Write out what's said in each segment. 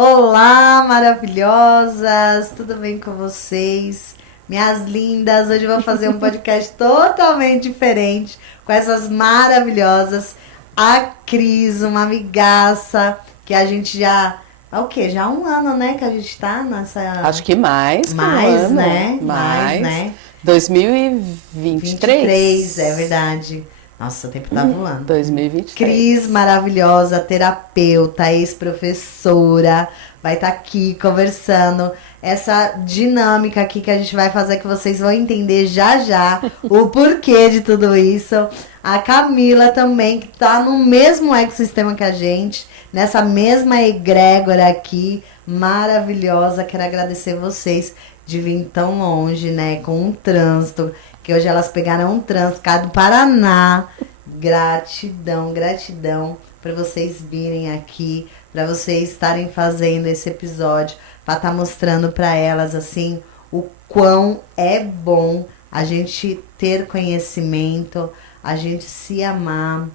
Olá, maravilhosas! Tudo bem com vocês? Minhas lindas, hoje eu vou fazer um podcast totalmente diferente com essas maravilhosas. A Cris, uma amigaça que a gente já... É o quê? Já há um ano, né, que a gente tá nessa... Acho que mais que um ano. Né? Mais, né? 2023. 23, é verdade. Nossa, o tempo tá voando. 2023. Cris, maravilhosa, terapeuta, ex-professora, vai estar aqui conversando. Essa dinâmica aqui que a gente vai fazer, que vocês vão entender já já o porquê de tudo isso. A Camila também, que tá no mesmo ecossistema que a gente, nessa mesma egrégora aqui, maravilhosa. Quero agradecer vocês de vir tão longe, né, com um trânsito, que hoje elas pegaram um trânsito cá do Paraná. Gratidão, gratidão para vocês virem aqui, para vocês estarem fazendo esse episódio, para estar mostrando para elas assim o quão é bom a gente ter conhecimento, a gente se amar,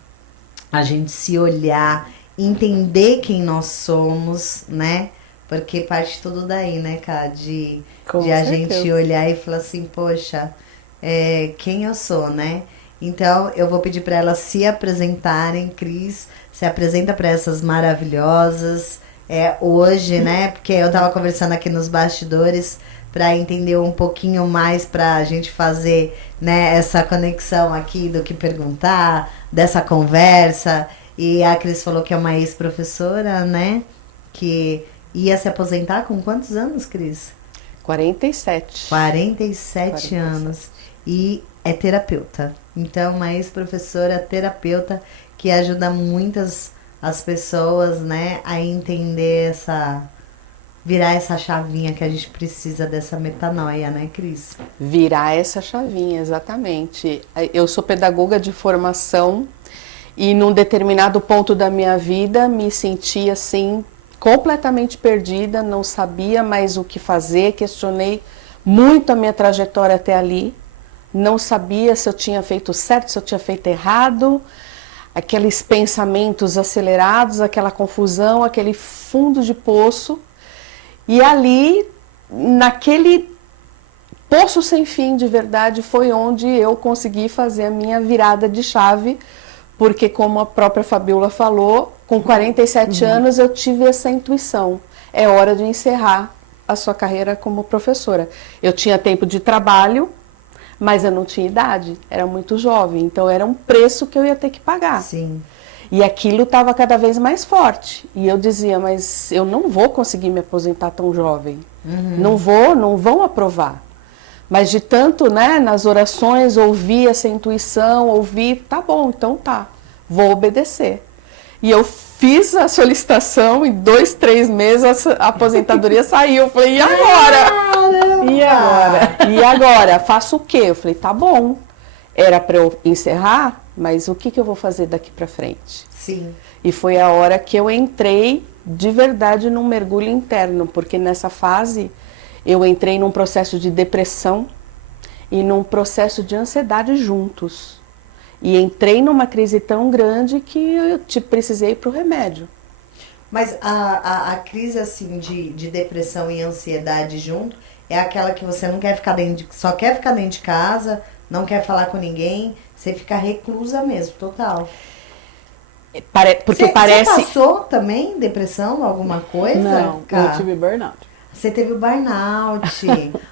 a gente se olhar, entender quem nós somos, né? Porque parte tudo daí, né, Ká? De a gente olhar e falar assim, poxa, quem eu sou, né? Então, eu vou pedir para elas se apresentarem. Cris, se apresenta para essas maravilhosas. Hoje, né? Porque eu tava conversando aqui nos bastidores para entender um pouquinho mais, para a gente fazer, né, essa conexão aqui do que perguntar, dessa conversa. E a Cris falou que é uma ex-professora, né? Que ia se aposentar com quantos anos, Cris? 47. 47 anos. E é terapeuta. Então, uma ex-professora terapeuta que ajuda muitas as pessoas, né, a entender virar essa chavinha que a gente precisa dessa metanoia, né, Cris? Virar essa chavinha, exatamente. Eu sou pedagoga de formação e num determinado ponto da minha vida me senti assim completamente perdida, não sabia mais o que fazer, questionei muito a minha trajetória até ali. Não sabia se eu tinha feito certo, se eu tinha feito errado, aqueles pensamentos acelerados, aquela confusão, aquele fundo de poço. E ali, naquele poço sem fim de verdade, foi onde eu consegui fazer a minha virada de chave, porque como a própria Fabiola falou, com 47 anos eu tive essa intuição. É hora de encerrar a sua carreira como professora. Eu tinha tempo de trabalho, mas eu não tinha idade, era muito jovem, então era um preço que eu ia ter que pagar. Sim. E aquilo estava cada vez mais forte. E eu dizia, mas eu não vou conseguir me aposentar tão jovem. Não vão aprovar. Mas de tanto, né, nas orações, ouvir essa intuição, tá bom, então tá, vou obedecer. E eu fiz a solicitação, em 2, 3 meses a aposentadoria saiu. Eu falei, e agora? E agora? Faço o quê? Eu falei, tá bom. Era para eu encerrar, mas o que eu vou fazer daqui para frente? Sim. E foi a hora que eu entrei de verdade num mergulho interno, porque nessa fase eu entrei num processo de depressão e num processo de ansiedade juntos. E entrei numa crise tão grande que eu precisei ir para o remédio. Mas a crise assim de depressão e ansiedade junto é aquela que você não quer ficar só quer ficar dentro de casa, não quer falar com ninguém, você fica reclusa mesmo, total. Porque parece... Você passou também depressão, alguma coisa? Não, eu tive burnout. Você teve o burnout.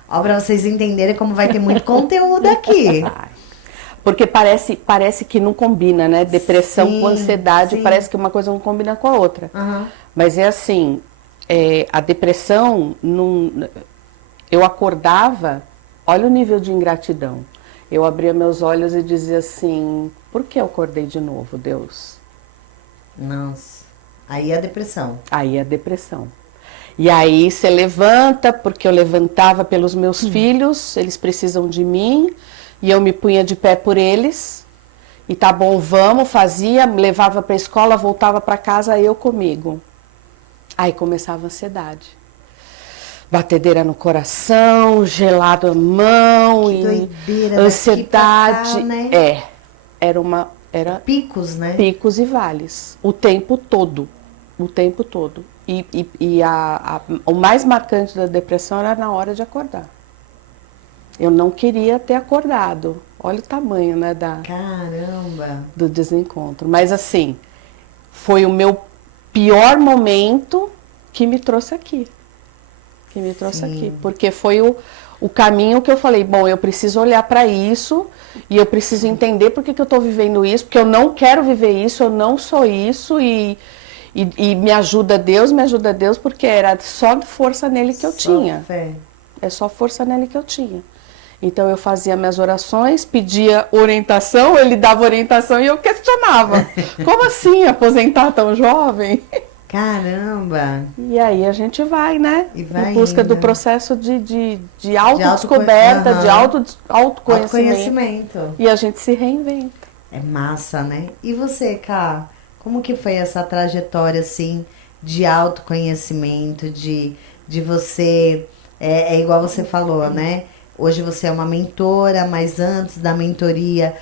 Ó, pra vocês entenderem como vai ter muito conteúdo aqui. Porque parece que não combina, né? Depressão com ansiedade, sim. Parece que uma coisa não combina com a outra. Uhum. Mas é assim, a depressão, eu acordava, olha o nível de ingratidão. Eu abria meus olhos e dizia assim, por que eu acordei de novo, Deus? Nossa, aí é a depressão. Aí é a depressão. E aí você levanta, porque eu levantava pelos meus filhos, eles precisam de mim, e eu me punha de pé por eles, e tá bom, vamos, fazia, levava para a escola, voltava para casa, eu comigo. Aí começava a ansiedade. Batedeira no coração, gelado a mão, que doideira, ansiedade. Cá, né? Era picos, né? Picos e vales, o tempo todo. o mais marcante da depressão era na hora de acordar. Eu não queria ter acordado. Olha o tamanho, né, Caramba! do desencontro. Mas assim, foi o meu pior momento que me trouxe aqui. Porque foi o caminho que eu falei, bom, eu preciso olhar para isso e eu preciso entender por que eu estou vivendo isso, porque eu não quero viver isso, eu não sou isso e me ajuda Deus, porque era só força nele que eu tinha. Fé. É só força nele que eu tinha. Então eu fazia minhas orações, pedia orientação, ele dava orientação e eu questionava. Como assim aposentar tão jovem? Caramba! E aí a gente vai, né? E vai em busca indo. do processo de autodescoberta, de autoconhecimento. E a gente se reinventa. É massa, né? E você, Ká? Como que foi essa trajetória, assim, de autoconhecimento, de você... É igual você falou, né? Hoje você é uma mentora, mas antes da mentoria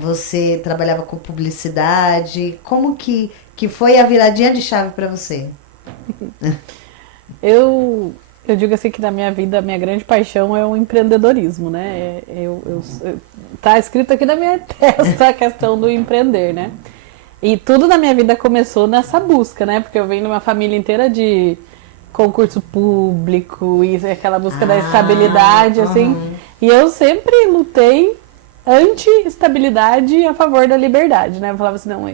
você trabalhava com publicidade. Como que foi a viradinha de chave para você? Eu digo assim que na minha vida a minha grande paixão é o empreendedorismo, né? Tá escrito aqui na minha testa a questão do empreender, né? E tudo na minha vida começou nessa busca, né? Porque eu venho de uma família inteira de concurso público e aquela busca da estabilidade, assim. E eu sempre lutei anti-estabilidade e a favor da liberdade, né? Eu falava assim, não,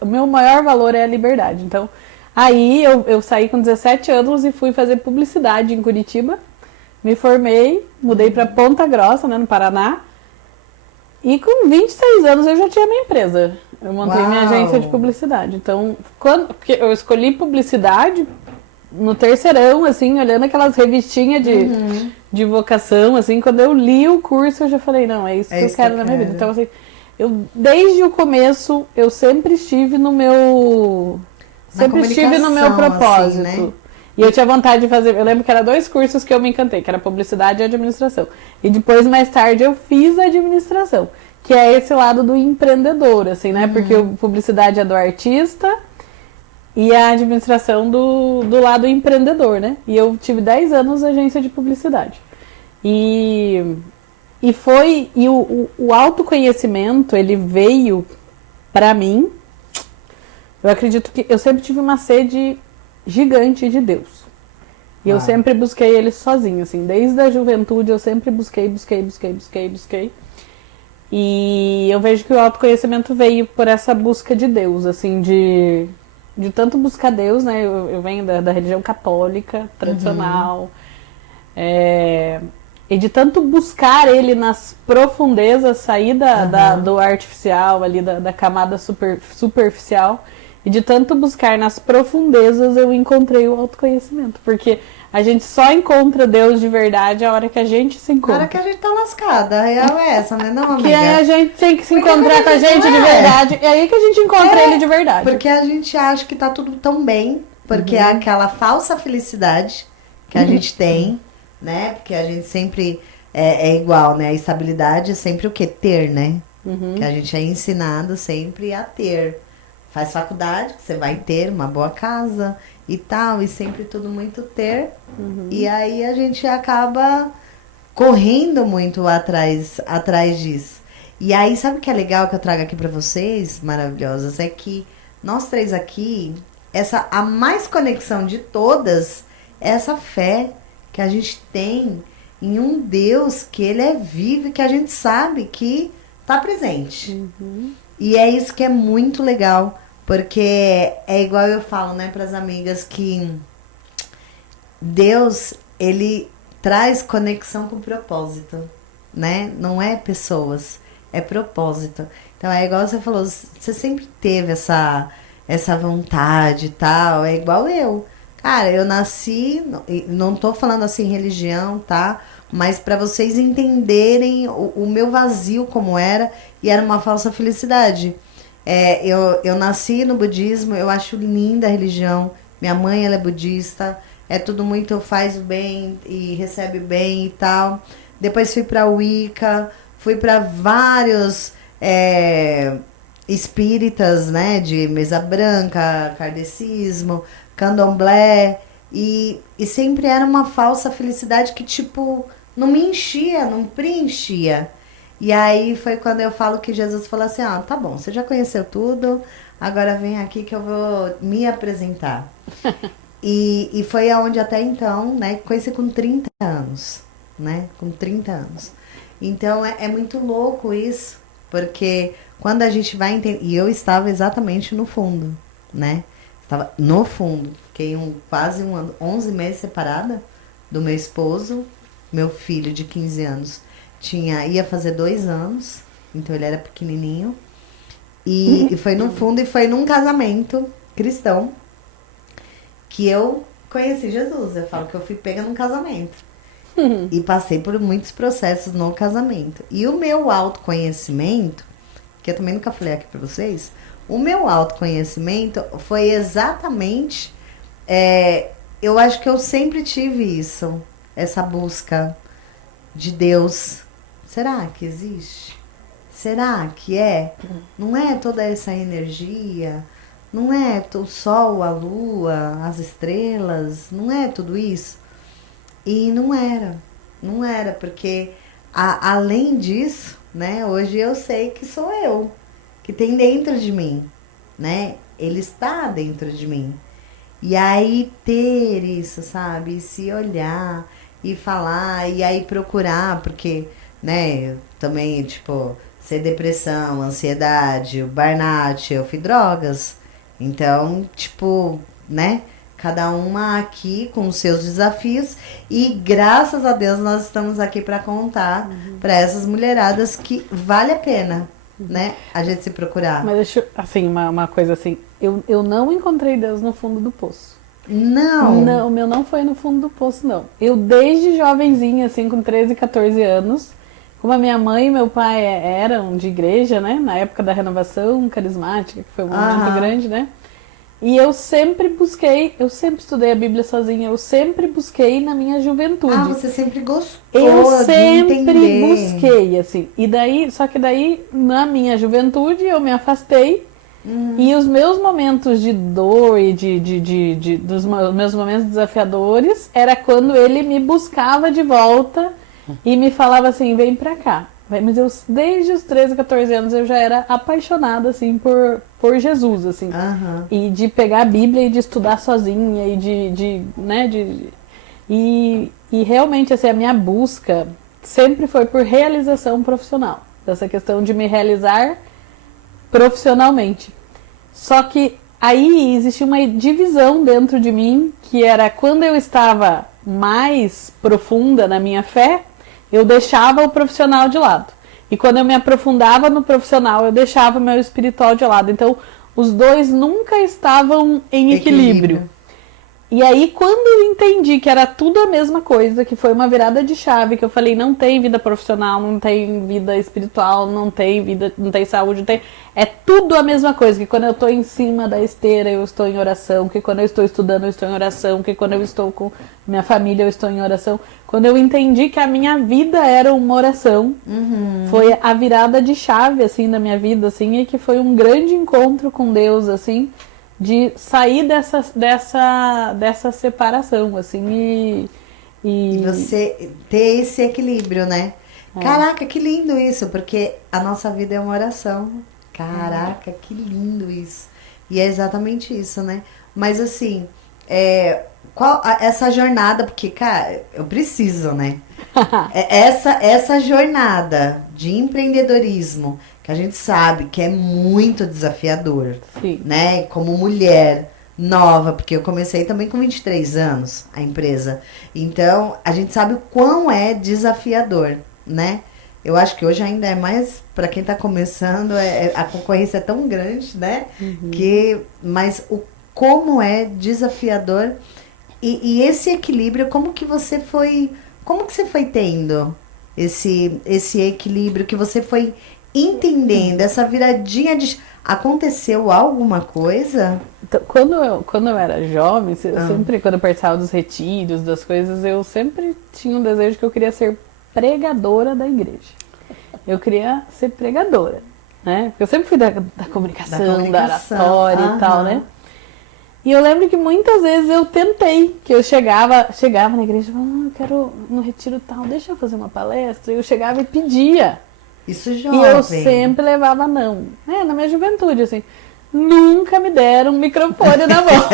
o meu maior valor é a liberdade. Então, aí eu saí com 17 anos e fui fazer publicidade em Curitiba. Me formei, mudei para Ponta Grossa, né, no Paraná. E com 26 anos eu já tinha minha empresa. Eu montei minha agência de publicidade. Então, porque eu escolhi publicidade no terceirão, assim, olhando aquelas revistinhas de vocação, assim, quando eu li o curso, eu já falei, não, é isso que eu quero na minha vida. Então, assim, desde o começo, eu sempre estive no meu propósito. Assim, né? E eu tinha vontade de fazer, eu lembro que era 2 cursos que eu me encantei, que era publicidade e administração. E depois, mais tarde, eu fiz administração, que é esse lado do empreendedor, assim, né? Porque publicidade é do artista e a administração do lado empreendedor, né? E eu tive 10 anos na agência de publicidade. E o autoconhecimento, ele veio pra mim. Eu acredito que eu sempre tive uma sede gigante de Deus. E eu sempre busquei ele sozinho, assim. Desde a juventude eu sempre busquei. E eu vejo que o autoconhecimento veio por essa busca de Deus, assim, de tanto buscar Deus, né? Eu venho da religião católica, tradicional. E de tanto buscar ele nas profundezas, sair do artificial, ali da camada superficial. E de tanto buscar nas profundezas, eu encontrei o autoconhecimento. Porque a gente só encontra Deus de verdade a hora que a gente se encontra. A hora que a gente tá lascada, a real é essa, né? Não, amiga? Que aí a gente tem que se encontrar com a gente de verdade. É aí que a gente encontra ele de verdade. Porque a gente acha que tá tudo tão bem. Porque é aquela falsa felicidade que a gente tem, né? Porque a gente sempre é igual, né? A estabilidade é sempre o quê? Ter, né? Que a gente é ensinado sempre a ter. Faz faculdade, você vai ter uma boa casa e tal, e sempre tudo muito ter. E aí a gente acaba correndo muito atrás disso. E aí, sabe o que é legal que eu trago aqui pra vocês, maravilhosas? É que nós 3 aqui, a mais conexão de todas, é essa fé que a gente tem em um Deus que ele é vivo e que a gente sabe que tá presente. E é isso que é muito legal, porque é igual eu falo, né, pras amigas, que Deus, ele traz conexão com propósito, né? Não é pessoas, é propósito. Então é igual você falou, você sempre teve essa vontade e tal, é igual eu. Cara, eu nasci, não tô falando assim religião, tá? Mas para vocês entenderem o meu vazio como era, e era uma falsa felicidade. Eu nasci no budismo, eu acho linda a religião. Minha mãe, ela é budista. É tudo muito faz o bem e recebe bem e tal. Depois fui para Wicca, fui para vários espíritas, né? De mesa branca, kardecismo, candomblé, e sempre era uma falsa felicidade que, tipo, não me enchia, não preenchia. E aí foi quando eu falo que Jesus falou assim, ah, tá bom, você já conheceu tudo, agora vem aqui que eu vou me apresentar. E foi aonde até então, né, conheci com 30 anos, né, com 30 anos. Então é muito louco isso, porque quando a gente vai entender, e eu estava exatamente no fundo, né, estava no fundo, fiquei quase um ano, 11 meses separada do meu esposo, meu filho de 15 anos ia fazer 2 anos, então ele era pequenininho, e foi no fundo, e foi num casamento cristão, que eu conheci Jesus. Eu falo que eu fui pega num casamento. E passei por muitos processos no casamento. E o meu autoconhecimento, que eu também nunca falei aqui pra vocês, o meu autoconhecimento foi exatamente... eu acho que eu sempre tive isso. Essa busca de Deus. Será que existe? Será que é? Não é toda essa energia... Não é o sol, a lua, as estrelas, não é tudo isso? E não era, porque além disso, né, hoje eu sei que sou eu, que tem dentro de mim, né? Ele está dentro de mim. E aí ter isso, sabe? Se olhar e falar, e aí procurar, porque, né, também, tipo, ser depressão, ansiedade, o burnout, eu fui drogas. Então, tipo, né? Cada uma aqui com os seus desafios. E graças a Deus nós estamos aqui para contar para essas mulheradas que vale a pena, né? A gente se procurar. Mas deixa assim, uma coisa assim. Eu não encontrei Deus no fundo do poço. Não. Não, o meu não foi no fundo do poço, não. Eu desde jovenzinha, assim, com 13, 14 anos, como a minha mãe e meu pai eram de igreja, né? Na época da renovação carismática, que foi um momento grande, né? E eu sempre estudei a Bíblia sozinha, eu sempre busquei na minha juventude. Ah, você sempre gostou eu de sempre entender. busquei, assim. E daí, só que daí, na minha juventude, eu me afastei. E os meus momentos de dor e dos meus momentos desafiadores era quando ele me buscava de volta e me falava assim, vem pra cá. Mas eu, desde os 13, 14 anos, eu já era apaixonada, assim, por Jesus, assim. E de pegar a Bíblia e de estudar sozinha e e realmente, assim, a minha busca sempre foi por realização profissional. Essa questão de me realizar profissionalmente. Só que aí existia uma divisão dentro de mim, que era quando eu estava mais profunda na minha fé, eu deixava o profissional de lado. E quando eu me aprofundava no profissional, eu deixava o meu espiritual de lado. Então, os dois nunca estavam em equilíbrio. E aí, quando eu entendi que era tudo a mesma coisa, que foi uma virada de chave, que eu falei, não tem vida profissional, não tem vida espiritual, não tem vida, não tem saúde, é tudo a mesma coisa, que quando eu estou em cima da esteira, eu estou em oração, que quando eu estou estudando, eu estou em oração, que quando eu estou com minha família, eu estou em oração. Quando eu entendi que a minha vida era uma oração, foi a virada de chave, assim, da minha vida, assim, e que foi um grande encontro com Deus, assim, de sair dessa separação, assim, E você ter esse equilíbrio, né? Caraca, que lindo isso, porque a nossa vida é uma oração. Caraca, que lindo isso. E é exatamente isso, né? Mas assim, qual essa jornada, porque, cara, eu preciso, né? essa jornada de empreendedorismo, que a gente sabe que é muito desafiador, Sim. né? Como mulher nova, porque eu comecei também com 23 anos a empresa. Então, a gente sabe o quão é desafiador, né? Eu acho que hoje ainda é mais para quem está começando, a concorrência é tão grande, né? Mas como é desafiador e esse equilíbrio, como que você foi tendo esse equilíbrio, que você foi entendendo, essa viradinha de... Aconteceu alguma coisa? Então, quando eu era jovem, sempre, quando eu participava dos retiros, das coisas, eu sempre tinha um desejo que eu queria ser pregadora da igreja. Eu queria ser pregadora, né? Porque eu sempre fui da comunicação, da oratória e tal, né? E eu lembro que muitas vezes eu tentei, que eu chegava na igreja e falava, eu quero no retiro tal, deixa eu fazer uma palestra. E eu chegava e pedia. Isso jovem. E eu sempre levava não. Na minha juventude, assim. Nunca me deram um microfone na mão.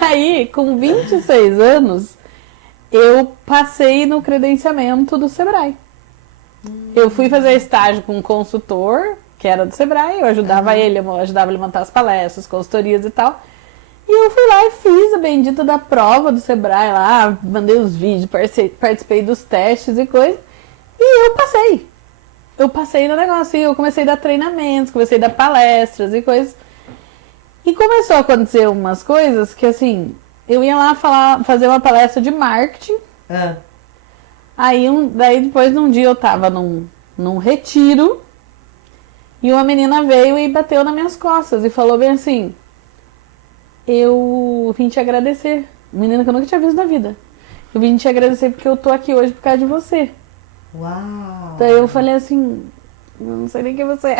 Aí, com 26 anos, eu passei no credenciamento do Sebrae. Eu fui fazer estágio com um consultor, que era do Sebrae, eu ajudava ele a montar as palestras, consultorias e tal. E eu fui lá e fiz a bendita da prova do Sebrae lá, mandei os vídeos, participei dos testes e coisa. E eu passei. Eu passei no negócio, eu comecei a dar treinamentos, comecei a dar palestras e coisas. E começou a acontecer umas coisas que, assim, eu ia lá fazer uma palestra de marketing. Daí depois, num dia, eu tava num retiro e uma menina veio e bateu nas minhas costas e falou bem assim, eu vim te agradecer. Menina que eu nunca tinha visto na vida. Eu vim te agradecer porque eu tô aqui hoje por causa de você. Uau! Daí eu falei assim, eu não sei nem quem você é.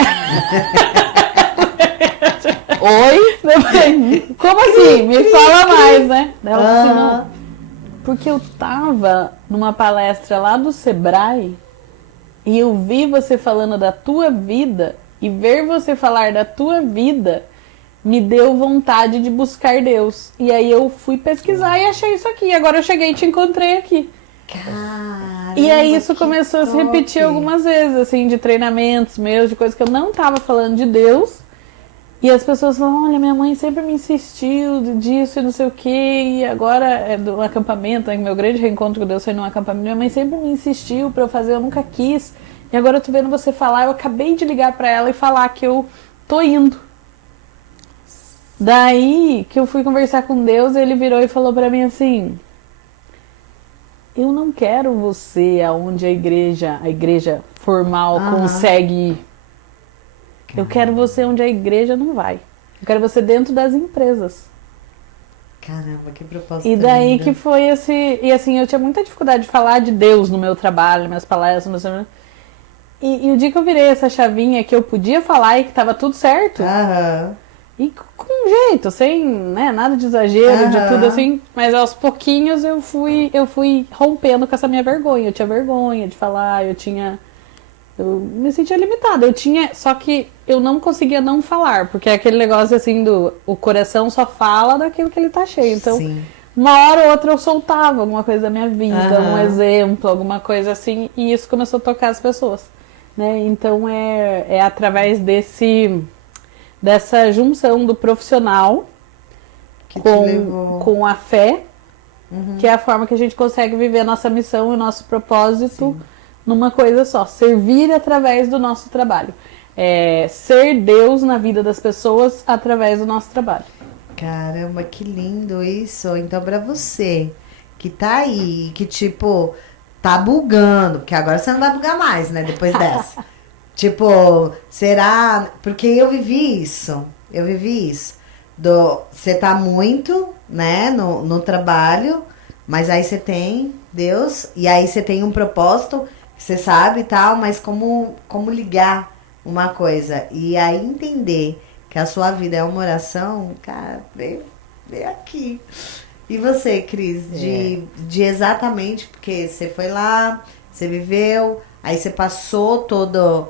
Oi? Como assim? Me fala mais, né? Daí ela falou assim, não. Porque eu tava numa palestra lá do Sebrae e eu vi você falando da tua vida e ver você falar da tua vida me deu vontade de buscar Deus. E aí eu fui pesquisar e achei isso aqui. Agora eu cheguei e te encontrei aqui. Caramba, e aí isso começou a se repetir algumas vezes, assim, de treinamentos meus, de coisas que eu não tava falando de Deus. E as pessoas falam, olha, minha mãe sempre me insistiu disso e não sei o quê. E agora é do acampamento, meu grande reencontro com Deus foi num acampamento. Minha mãe sempre me insistiu pra eu fazer, eu nunca quis. E agora eu tô vendo você falar, eu acabei de ligar pra ela e falar que eu tô indo. Daí que eu fui conversar com Deus, ele virou e falou pra mim assim, eu não quero você aonde a igreja formal consegue ir. Eu quero você onde a igreja não vai. Eu quero você dentro das empresas. Caramba, que proposta E daí linda. que foi esse... E assim, eu tinha muita dificuldade de falar de Deus no meu trabalho, nas minhas palestras. E o dia que eu virei essa chavinha que eu podia falar e que tava tudo certo... E com jeito, sem nada de exagero, de tudo assim. Mas aos pouquinhos eu fui rompendo com essa minha vergonha. Eu tinha vergonha de falar, eu me sentia limitada. Só que eu não conseguia não falar. Porque é aquele negócio assim o coração só fala daquilo que ele tá cheio. Então, uma hora ou outra eu soltava alguma coisa da minha vida, um exemplo, alguma coisa assim. E isso começou a tocar as pessoas. Né? Então é através dessa junção do profissional com a fé, que é a forma que a gente consegue viver a nossa missão e o nosso propósito numa coisa só. Servir através do nosso trabalho. Ser Deus na vida das pessoas através do nosso trabalho. Caramba, que lindo isso. Então, pra você que tá aí, que tipo, tá bugando, porque agora você não vai bugar mais, né, depois dessa. Tipo, será... Porque eu vivi isso. Você tá muito, né, no trabalho, mas aí você tem Deus, e aí você tem um propósito, você sabe e tal, mas como ligar uma coisa. E aí entender que a sua vida é uma oração, cara, vem aqui. E você, Cris, de exatamente, porque você foi lá, você viveu, aí você passou todo...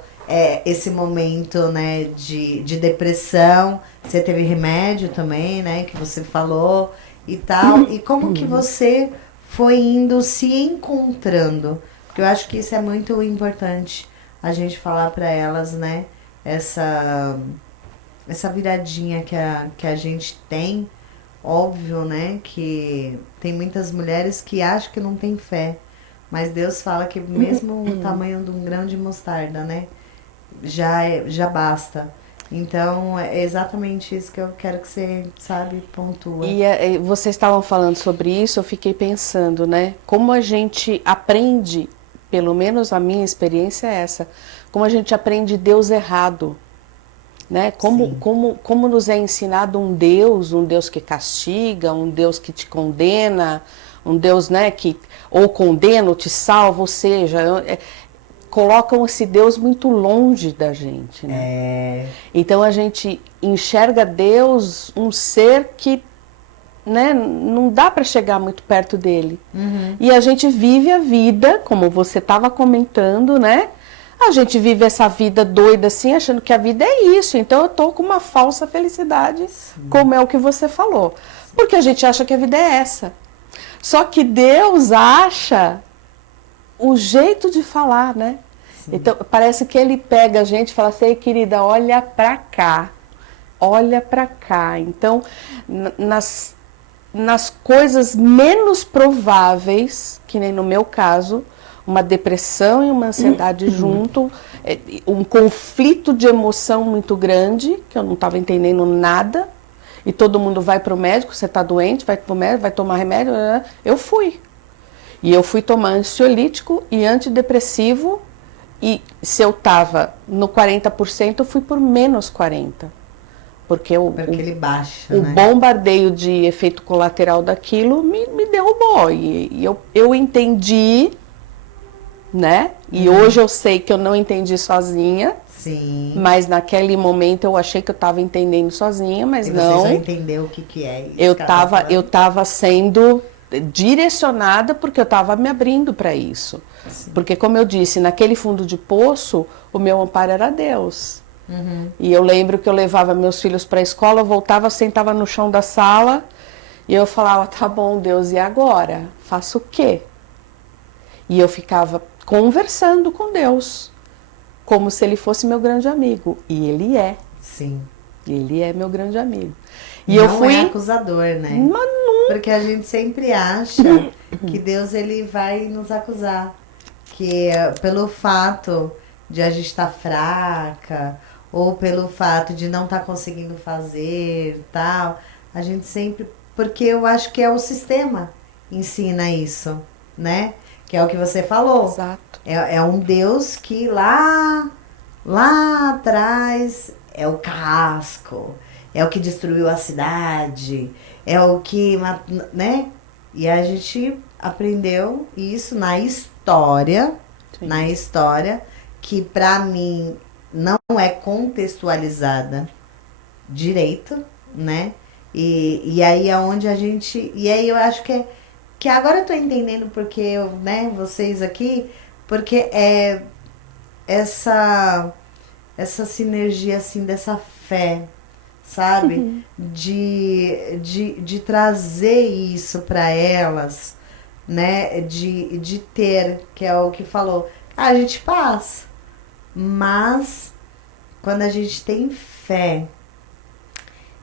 esse momento, né, de depressão, você teve remédio também, né, que você falou e tal, e como que você foi indo se encontrando, porque eu acho que isso é muito importante a gente falar para elas, né, essa viradinha que a gente tem, óbvio, né, que tem muitas mulheres que acham que não tem fé, mas Deus fala que mesmo o tamanho de um grão de mostarda, né, já basta. Então, é exatamente isso que eu quero que você, sabe, pontua. E vocês estavam falando sobre isso, eu fiquei pensando, né? Como a gente aprende, pelo menos a minha experiência é essa, como a gente aprende Deus errado, né? Como nos é ensinado um Deus que castiga, um Deus que te condena, um Deus, né, que ou condena ou te salva, ou seja... colocam esse Deus muito longe da gente, né? Então a gente enxerga Deus um ser que, né, não dá para chegar muito perto dele. E a gente vive a vida, como você estava comentando, né? A gente vive essa vida doida assim, achando que a vida é isso. Então eu tô com uma falsa felicidade, como é o que você falou. Porque a gente acha que a vida é essa. Só que Deus acha o jeito de falar, né? Sim. Então parece que ele pega a gente e fala assim: ei, querida, olha pra cá. Olha pra cá. Então, nas coisas menos prováveis, que nem no meu caso, uma depressão e uma ansiedade junto, um conflito de emoção muito grande, que eu não estava entendendo nada, e todo mundo vai para o médico, você está doente, vai para o médico, vai tomar remédio, eu fui. E eu fui tomar ansiolítico e antidepressivo, e se eu estava no 40%, eu fui por menos 40%. Porque ele baixa, o né? bombardeio de efeito colateral daquilo me derrubou. E eu entendi, né? E hoje eu sei que eu não entendi sozinha. Sim. Mas naquele momento eu achei que eu estava entendendo sozinha, mas e não. Você já entendeu o que é isso? Eu estava sendo direcionada porque eu estava me abrindo para isso. Sim. Porque, como eu disse, naquele fundo de poço, o meu amparo era Deus. E eu lembro que eu levava meus filhos para a escola, eu voltava, sentava no chão da sala e eu falava: tá bom, Deus, e agora? Faço o quê? E eu ficava conversando com Deus, como se ele fosse meu grande amigo. E ele é. Sim. Ele é meu grande amigo. E não eu fui... é acusador, né? Mas não. Porque a gente sempre acha que Deus ele vai nos acusar. Que pelo fato de a gente estar fraca, ou pelo fato de não estar conseguindo fazer, tal, a gente sempre... Porque eu acho que é o sistema ensina isso, né? Que é o que você falou. Exato. É um Deus que lá atrás é o carrasco, é o que destruiu a cidade, é o que... né? E a gente aprendeu isso na história, Sim. na história, que pra mim... não é contextualizada direito, né? E aí é onde a gente... E aí eu acho que agora eu tô entendendo porque eu, né, vocês aqui, porque é essa sinergia, assim, dessa fé, sabe? De trazer isso para elas, né? De ter, que é o que falou, a gente passa. Mas quando a gente tem fé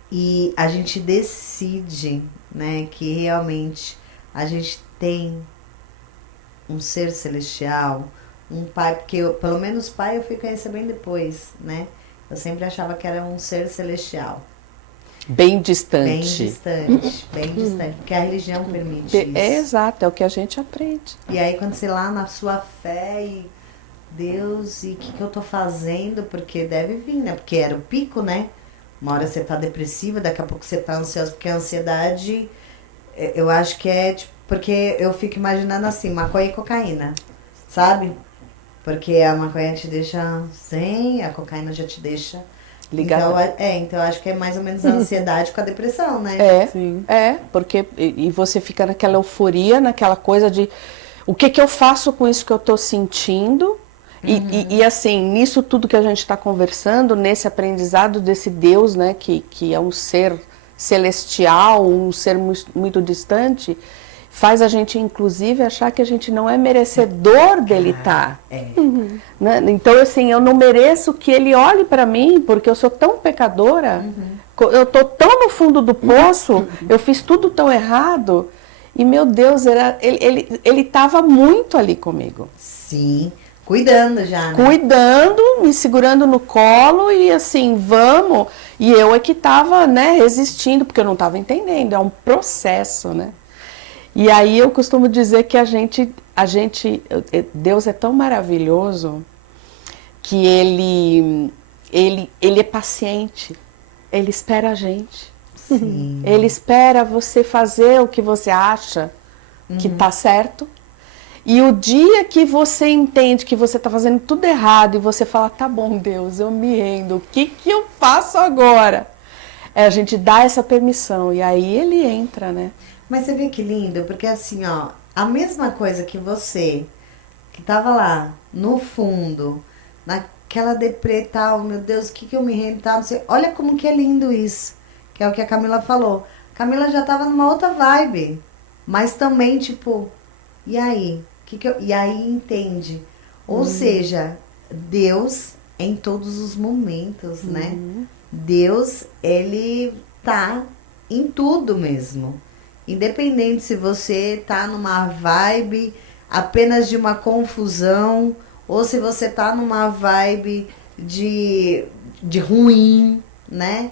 e a gente decide, né, que realmente a gente tem um ser celestial, um pai, porque pelo menos pai eu fui conhecer bem depois, né? Eu sempre achava que era um ser celestial. Bem distante. Bem distante, bem distante, porque a religião permite isso. Exato, é o que a gente aprende. E aí quando você lá na sua fé e Deus, e o que eu tô fazendo? Porque deve vir, né? Porque era o pico, né? Uma hora você tá depressiva, daqui a pouco você tá ansiosa, porque a ansiedade, eu acho que é, tipo, porque eu fico imaginando assim, maconha e cocaína, sabe? Porque a maconha te deixa zen, a cocaína já te deixa ligada. Então eu acho que é mais ou menos a ansiedade com a depressão, né? Sim. Porque e você fica naquela euforia, naquela coisa de o que eu faço com isso que eu tô sentindo? E assim, nisso tudo que a gente está conversando, nesse aprendizado desse Deus, né, que é um ser celestial, um ser muito distante, faz a gente, inclusive, achar que a gente não é merecedor dele estar. Né? Então, assim, eu não mereço que ele olhe para mim, porque eu sou tão pecadora, eu tô tão no fundo do poço, eu fiz tudo tão errado, e meu Deus, ele estava muito ali comigo. Sim. Cuidando já, né? Cuidando, me segurando no colo e assim, vamos. E eu é que tava, né, resistindo, porque eu não tava entendendo, é um processo, né? E aí eu costumo dizer que Deus é tão maravilhoso que ele é paciente, ele espera a gente. Sim. Ele espera você fazer o que você acha que tá certo. E o dia que você entende que você está fazendo tudo errado e você fala, tá bom, Deus, eu me rendo, o que que eu faço agora? A gente dá essa permissão e aí ele entra, né? Mas você vê que lindo, porque assim, ó, a mesma coisa que você, que tava lá, no fundo, naquela deprê tal, meu Deus, o que que eu me rendo tal, não sei, olha como que é lindo isso, que é o que a Camila falou. Camila já tava numa outra vibe, mas também, tipo, e aí? E aí entende. Ou seja, Deus em todos os momentos, né? Deus, ele tá em tudo mesmo. Independente se você tá numa vibe apenas de uma confusão, ou se você tá numa vibe de ruim, né?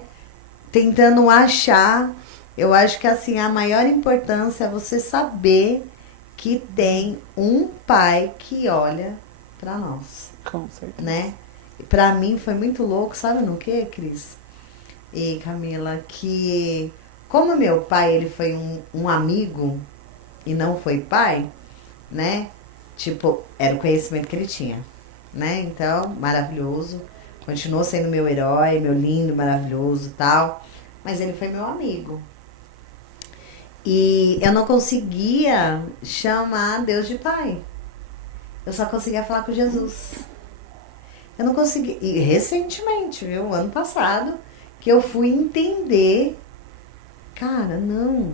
Tentando achar. Eu acho que assim, a maior importância é você saber que tem um pai que olha pra nós, Com certeza. né? E pra mim foi muito louco, sabe no que, Cris e Camila? Que como meu pai, ele foi um amigo e não foi pai, né? Tipo, era o conhecimento que ele tinha, né? Então, maravilhoso. Continuou sendo meu herói, meu lindo, maravilhoso e tal. Mas ele foi meu amigo. E eu não conseguia chamar Deus de pai. Eu só conseguia falar com Jesus. Eu não conseguia. E recentemente, viu? Ano passado, que eu fui entender. Cara, não.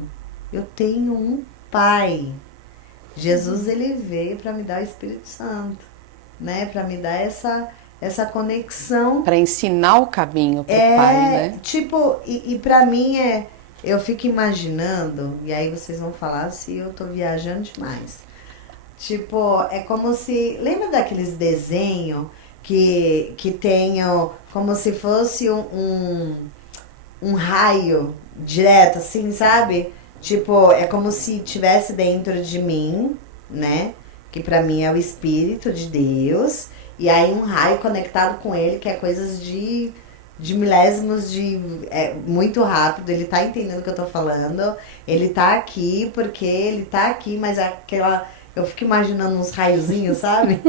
Eu tenho um pai. Jesus, ele veio para me dar o Espírito Santo, né? Para me dar essa conexão. Para ensinar o caminho pro pai, né? Tipo, e para mim eu fico imaginando, e aí vocês vão falar se eu tô viajando demais. Tipo, é como se, lembra daqueles desenhos que tem como se fosse um raio direto, assim, sabe? Tipo, é como se tivesse dentro de mim, né? Que pra mim é o Espírito de Deus. E aí um raio conectado com ele, que é coisas de milésimos de... muito rápido. Ele tá entendendo o que eu tô falando. Ele tá aqui porque ele tá aqui, mas aquela... Eu fico imaginando uns raiozinhos, sabe?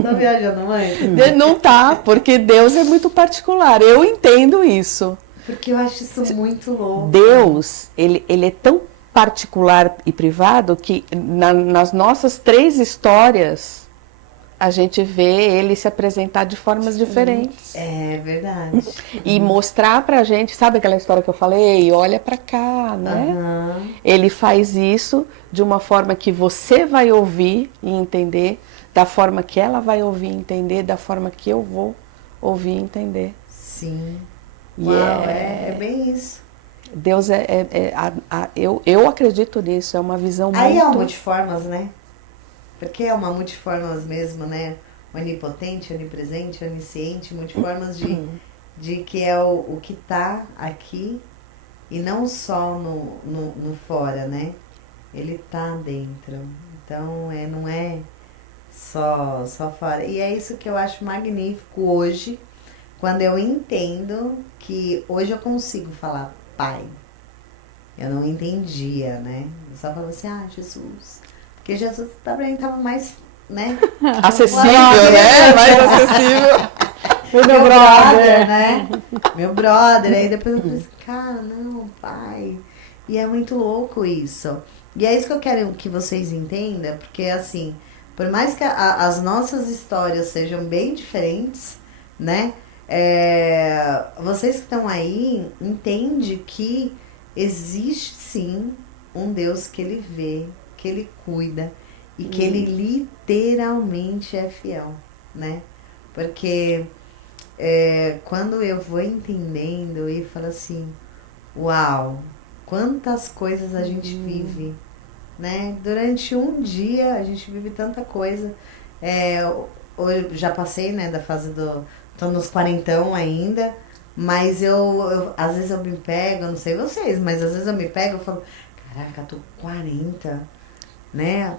Tô viajando, mãe? Não tá, porque Deus é muito particular. Eu entendo isso. Porque eu acho isso muito louco. Deus, ele é tão particular e privado que nas nossas 3 histórias a gente vê ele se apresentar de formas diferentes. É verdade. E mostrar pra gente, sabe aquela história que eu falei? Olha pra cá, né? Uhum. Ele faz isso de uma forma que você vai ouvir e entender, da forma que ela vai ouvir e entender, da forma que eu vou ouvir e entender. Sim. E Uau, é bem isso. Deus eu acredito nisso, é uma visão Aí é muito... uma multiformas, né? Porque é uma multiformas mesmo, né? Onipotente, onipresente, onisciente, multiformas de que é o que tá aqui e não só no fora, né? Ele tá dentro. Então, não é só fora. E é isso que eu acho magnífico hoje, quando eu entendo que hoje eu consigo falar pai. Eu não entendia, né? Eu só falava assim, Jesus. Porque Jesus também estava mais, né? Acessível, né? Mais acessível. Meu brother, né? Meu brother. Aí depois eu falei assim, cara, não, pai. E é muito louco isso. E é isso que eu quero que vocês entendam, porque assim, por mais que as nossas histórias sejam bem diferentes, né? Vocês que estão aí, entende que existe sim um Deus que ele vê, que ele cuida e que ele literalmente é fiel, né? Porque quando eu vou entendendo e falo assim, uau, quantas coisas a gente vive, né? Durante um dia a gente vive tanta coisa. Eu já passei, né, da fase tô nos 40 ainda, mas eu às vezes eu me pego, eu não sei vocês, mas às vezes eu me pego e falo, caraca, tô 40, né?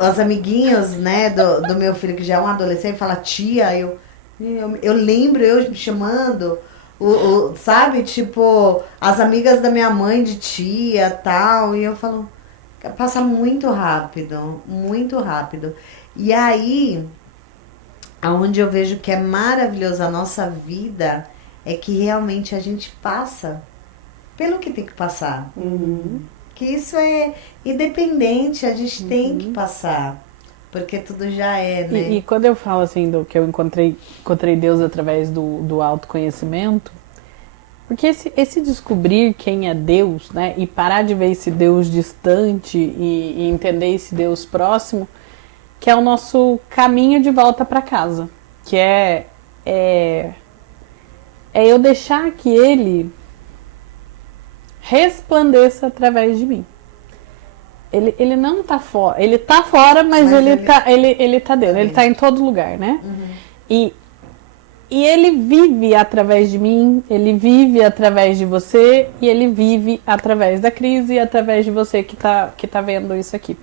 Os amiguinhos, né, do meu filho, que já é um adolescente, fala tia, eu lembro eu me chamando Sabe, tipo, as amigas da minha mãe de tia, tal, e eu falo, passa muito rápido, muito rápido. E aí, aonde eu vejo que é maravilhoso a nossa vida, é que realmente a gente passa pelo que tem que passar. Que isso é independente, a gente tem que passar. Porque tudo já é, né? E quando eu falo assim do que eu encontrei Deus através do autoconhecimento, porque esse descobrir quem é Deus, né, e parar de ver esse Deus distante e entender esse Deus próximo, que é o nosso caminho de volta para casa, que é eu deixar que Ele resplandeça através de mim. Ele não tá fora. Ele tá fora, mas ele tá dentro. Ele tá em todo lugar, né? E ele vive através de mim, ele vive através de você, e ele vive através da crise e através de você que tá vendo isso aqui.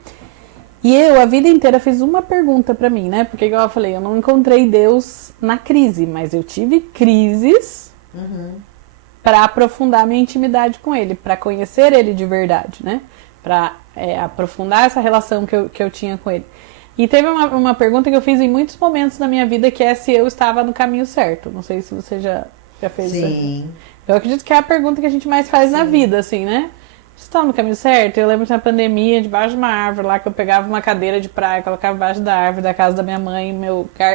E eu, a vida inteira, fiz uma pergunta pra mim, né? Porque, igual eu falei, eu não encontrei Deus na crise, mas eu tive crises pra aprofundar minha intimidade com Ele, pra conhecer Ele de verdade, né? Pra aprofundar essa relação que eu tinha com Ele. E teve uma pergunta que eu fiz em muitos momentos da minha vida, que é se eu estava no caminho certo. Não sei se você já fez isso. Sim. Eu acredito que é a pergunta que a gente mais faz na vida, assim, né? Você está no caminho certo? Eu lembro que na pandemia, debaixo de uma árvore lá, que eu pegava uma cadeira de praia, colocava embaixo da árvore da casa da minha mãe,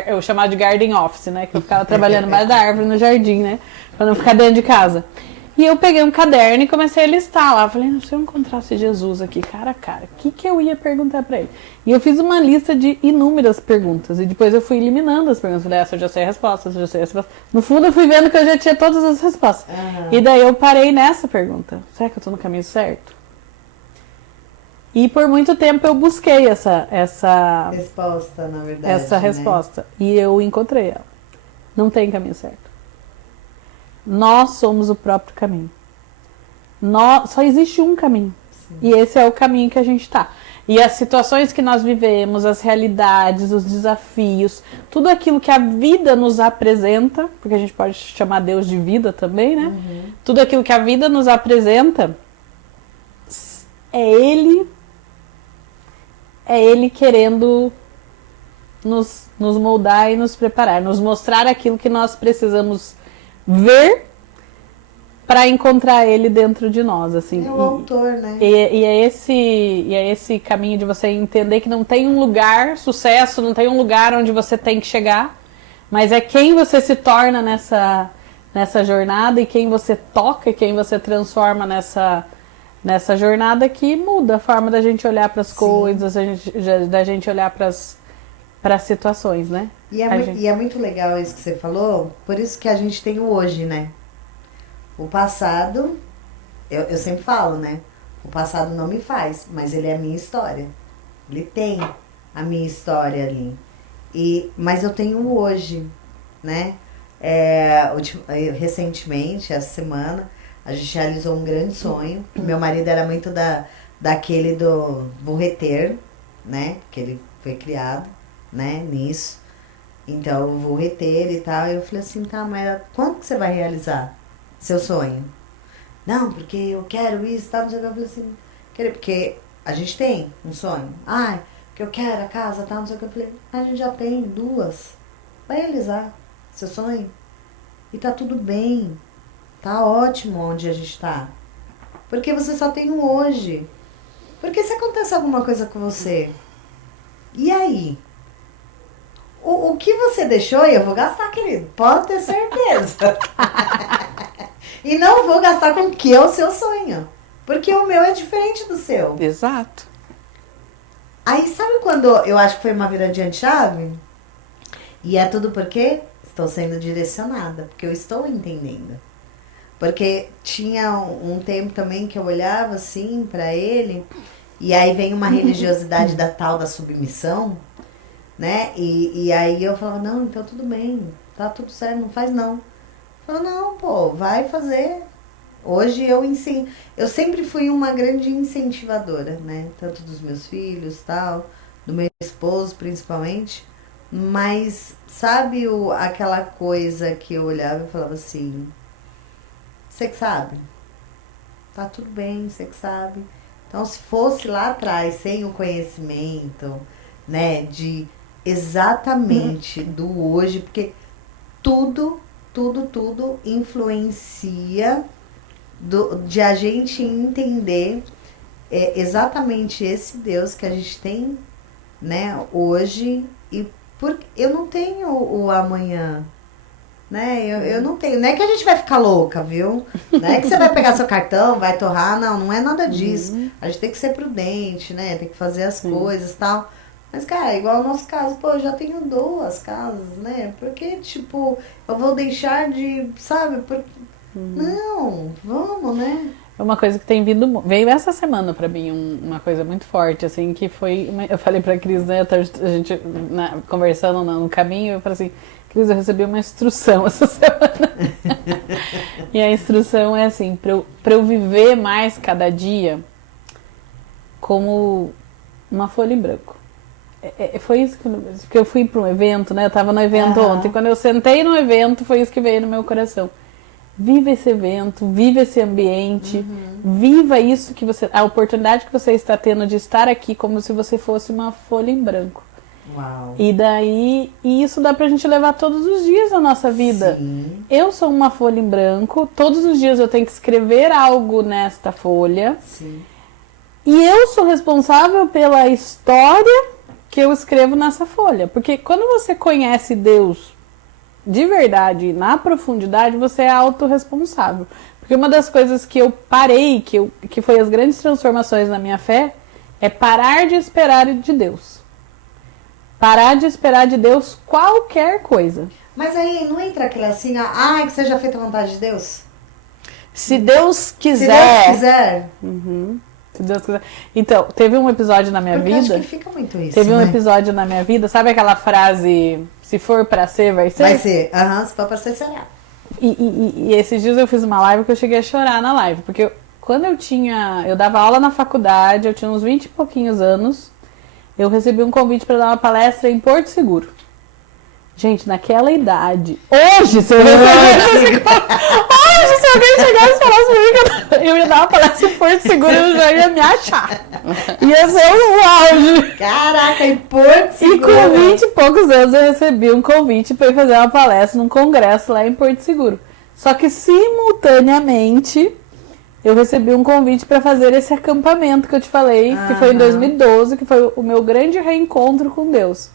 eu chamava de garden office, né? Que eu ficava trabalhando embaixo da árvore no jardim, né? Pra não ficar dentro de casa. E eu peguei um caderno e comecei a listar lá. Falei, se eu encontrasse Jesus aqui, cara a cara, o que eu ia perguntar pra ele? E eu fiz uma lista de inúmeras perguntas. E depois eu fui eliminando as perguntas. Falei, essa eu já sei a resposta, essa eu já sei a resposta. No fundo eu fui vendo que eu já tinha todas as respostas. E daí eu parei nessa pergunta. Será que eu tô no caminho certo? E por muito tempo eu busquei essa resposta, na verdade. Essa resposta. E eu encontrei ela. Não tem caminho certo. Nós somos o próprio caminho. Só existe um caminho. Sim. E esse é o caminho que a gente está. E as situações que nós vivemos, as realidades, os desafios, tudo aquilo que a vida nos apresenta, porque a gente pode chamar Deus de vida também, né? Tudo aquilo que a vida nos apresenta, é Ele querendo nos moldar e nos preparar, nos mostrar aquilo que nós precisamos ver para encontrar Ele dentro de nós, assim. É o autor, né? E é esse caminho de você entender que não tem um lugar, sucesso, não tem um lugar onde você tem que chegar, mas é quem você se torna nessa jornada e quem você toca e quem você transforma nessa jornada que muda a forma da gente olhar para as coisas, da gente olhar para as situações, né? E é muito legal isso que você falou, por isso que a gente tem o hoje, né? O passado, eu sempre falo, né? O passado não me faz, mas ele é a minha história. Ele tem a minha história ali. Mas eu tenho o hoje, né? Recentemente, essa semana, a gente realizou um grande sonho. Meu marido era muito daquele do vou reter, né? Porque ele foi criado, né? Nisso. Então, eu vou reter e tal. E eu falei assim, tá, mas quando que você vai realizar seu sonho? Não, porque eu quero isso, tá? Não sei o que. Eu falei assim, porque a gente tem um sonho. Ai, que eu quero a casa, tá? Não sei o que. Eu falei, a gente já tem 2. Vai realizar seu sonho. E tá tudo bem. Tá ótimo onde a gente tá. Porque você só tem um hoje. Porque se acontece alguma coisa com você, e aí? O que você deixou, eu vou gastar, querido. Pode ter certeza. E não vou gastar com o que é o seu sonho. Porque o meu é diferente do seu. Exato. Aí sabe quando eu acho que foi uma viradinha de chave? E é tudo porque estou sendo direcionada. Porque eu estou entendendo. Porque tinha um tempo também que eu olhava assim pra ele. E aí vem uma religiosidade da tal da submissão. Né? E aí eu falava, não, então tudo bem, tá tudo certo, não faz não. Eu falava, não, pô, vai fazer. Hoje eu ensino. Eu sempre fui uma grande incentivadora, né? Tanto dos meus filhos, tal, do meu esposo principalmente. Mas sabe aquela coisa que eu olhava e falava assim, Você que sabe. Tá tudo bem, você que sabe. Então, se fosse lá atrás, sem o conhecimento, né, de exatamente do hoje, porque tudo influencia de a gente entender exatamente esse Deus que a gente tem, né, hoje, e porque eu não tenho o amanhã, né, eu não tenho, não é que a gente vai ficar louca, viu? Não é que você vai pegar seu cartão, vai torrar, não é nada disso. A gente tem que ser prudente, né, tem que fazer as coisas e tal. Mas, cara, igual no nosso caso, pô, eu já tenho 2 casas, né, porque, tipo, eu vou deixar de, sabe, não, vamos, né? É uma coisa que veio essa semana pra mim, uma coisa muito forte, assim, que foi, eu falei pra Cris, né, a gente conversando no caminho, eu falei assim, Cris, eu recebi uma instrução essa semana. E a instrução é assim, pra eu viver mais cada dia como uma folha em branco. Foi isso que eu fui para um evento, né? Eu tava no evento ontem. Quando eu sentei no evento, foi isso que veio no meu coração. Viva esse evento, viva esse ambiente, viva isso a oportunidade que você está tendo de estar aqui como se você fosse uma folha em branco. Uau. E isso dá pra gente levar todos os dias na nossa vida. Sim. Eu sou uma folha em branco, todos os dias eu tenho que escrever algo nesta folha. Sim. E eu sou responsável pela história que eu escrevo nessa folha. Porque quando você conhece Deus de verdade, na profundidade, você é autorresponsável. Porque uma das coisas que eu parei, que foi as grandes transformações na minha fé, é parar de esperar de Deus. Parar de esperar de Deus qualquer coisa. Mas aí não entra aquele assim, que seja feita a vontade de Deus? Se Deus quiser. Se Deus quiser. Se Deus quiser. Então, teve um episódio na minha vida. Acho que fica muito isso. Teve um né? episódio na minha vida, sabe aquela frase, se for pra ser, vai ser? Vai ser. Se for pra ser, será. E esses dias eu fiz uma live que eu cheguei a chorar na live. Porque quando eu dava aula na faculdade, eu tinha uns 20 e pouquinhos anos, eu recebi um convite para dar uma palestra em Porto Seguro. Gente, naquela idade, hoje, se alguém chegasse e falasse pra mim que eu ia dar uma palestra em Porto Seguro, eu já ia me achar. Ia ser um auge. Caraca, em Porto Seguro. E com 20 e poucos anos eu recebi um convite para ir fazer uma palestra num congresso lá em Porto Seguro. Só que simultaneamente eu recebi um convite para fazer esse acampamento que eu te falei, que foi em 2012, que foi o meu grande reencontro com Deus.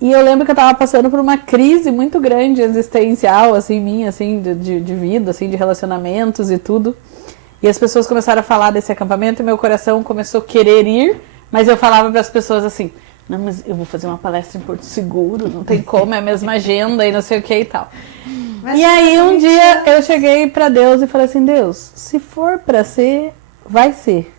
E eu lembro que eu tava passando por uma crise muito grande existencial, assim, minha, assim, de vida, assim, de relacionamentos e tudo. E as pessoas começaram a falar desse acampamento e meu coração começou a querer ir, mas eu falava para as pessoas assim, não, mas eu vou fazer uma palestra em Porto Seguro, não tem como, é a mesma agenda e não sei o que e tal. Mas e aí um dia eu cheguei para Deus e falei assim, Deus, se for para ser, vai ser.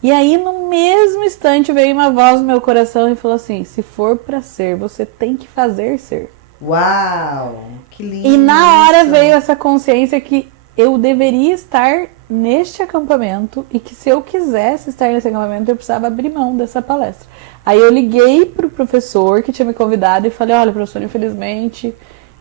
E aí, no mesmo instante, veio uma voz no meu coração e falou assim, se for pra ser, você tem que fazer ser. Uau, que lindo. E na hora veio essa consciência que eu deveria estar neste acampamento e que se eu quisesse estar nesse acampamento, eu precisava abrir mão dessa palestra. Aí eu liguei pro professor que tinha me convidado e falei, olha, professor, infelizmente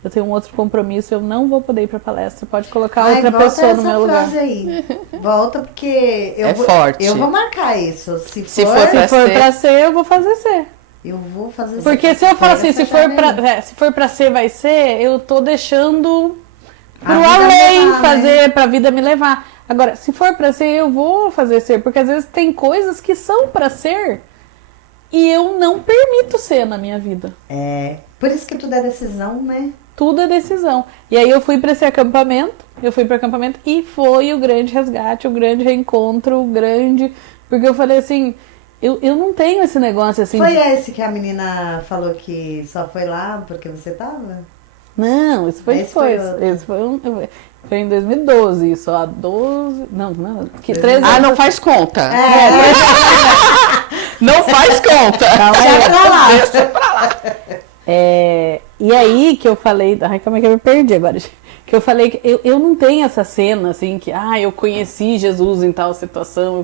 eu tenho um outro compromisso, eu não vou poder ir pra palestra, pode colocar outra pessoa no meu lugar. Aí. Volta, porque forte. Eu vou marcar isso. Se for pra ser, eu vou fazer ser. Eu vou fazer ser. Porque se eu falar assim, se for pra ser, vai ser, eu tô deixando pro além fazer, pra vida me levar. Agora, se for pra ser, eu vou fazer ser, porque às vezes tem coisas que são pra ser e eu não permito ser na minha vida. Por isso que tudo é decisão, né? Tudo é decisão. E aí eu fui para esse acampamento, e foi o grande resgate, o grande reencontro, porque eu falei assim, eu não tenho esse negócio assim. Foi esse que a menina falou que só foi lá porque você tava? Não, isso foi depois. Foi em 2012, isso, há 12... Não, 13 anos. Não faz conta. Não faz conta. Deixa pra lá. E aí que eu falei... Ai, calma que eu me perdi agora. Que eu falei que eu não tenho essa cena, assim, que eu conheci Jesus em tal situação.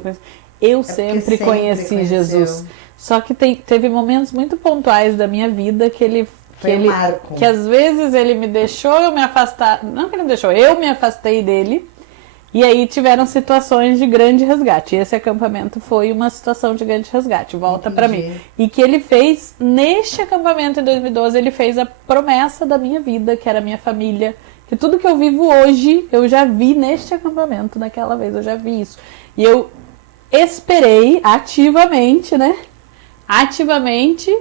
Eu sempre conheci Jesus. Só que teve momentos muito pontuais da minha vida que ele Foi um marco. Que às vezes ele me deixou eu me afastar. Não que ele me deixou, eu me afastei dele. E aí tiveram situações de grande resgate. E esse acampamento foi uma situação de grande resgate. Volta pra mim. E que ele fez, neste acampamento em 2012, ele fez a promessa da minha vida, que era a minha família. Que tudo que eu vivo hoje, eu já vi neste acampamento, naquela vez, eu já vi isso. E eu esperei ativamente, né? Ativamente,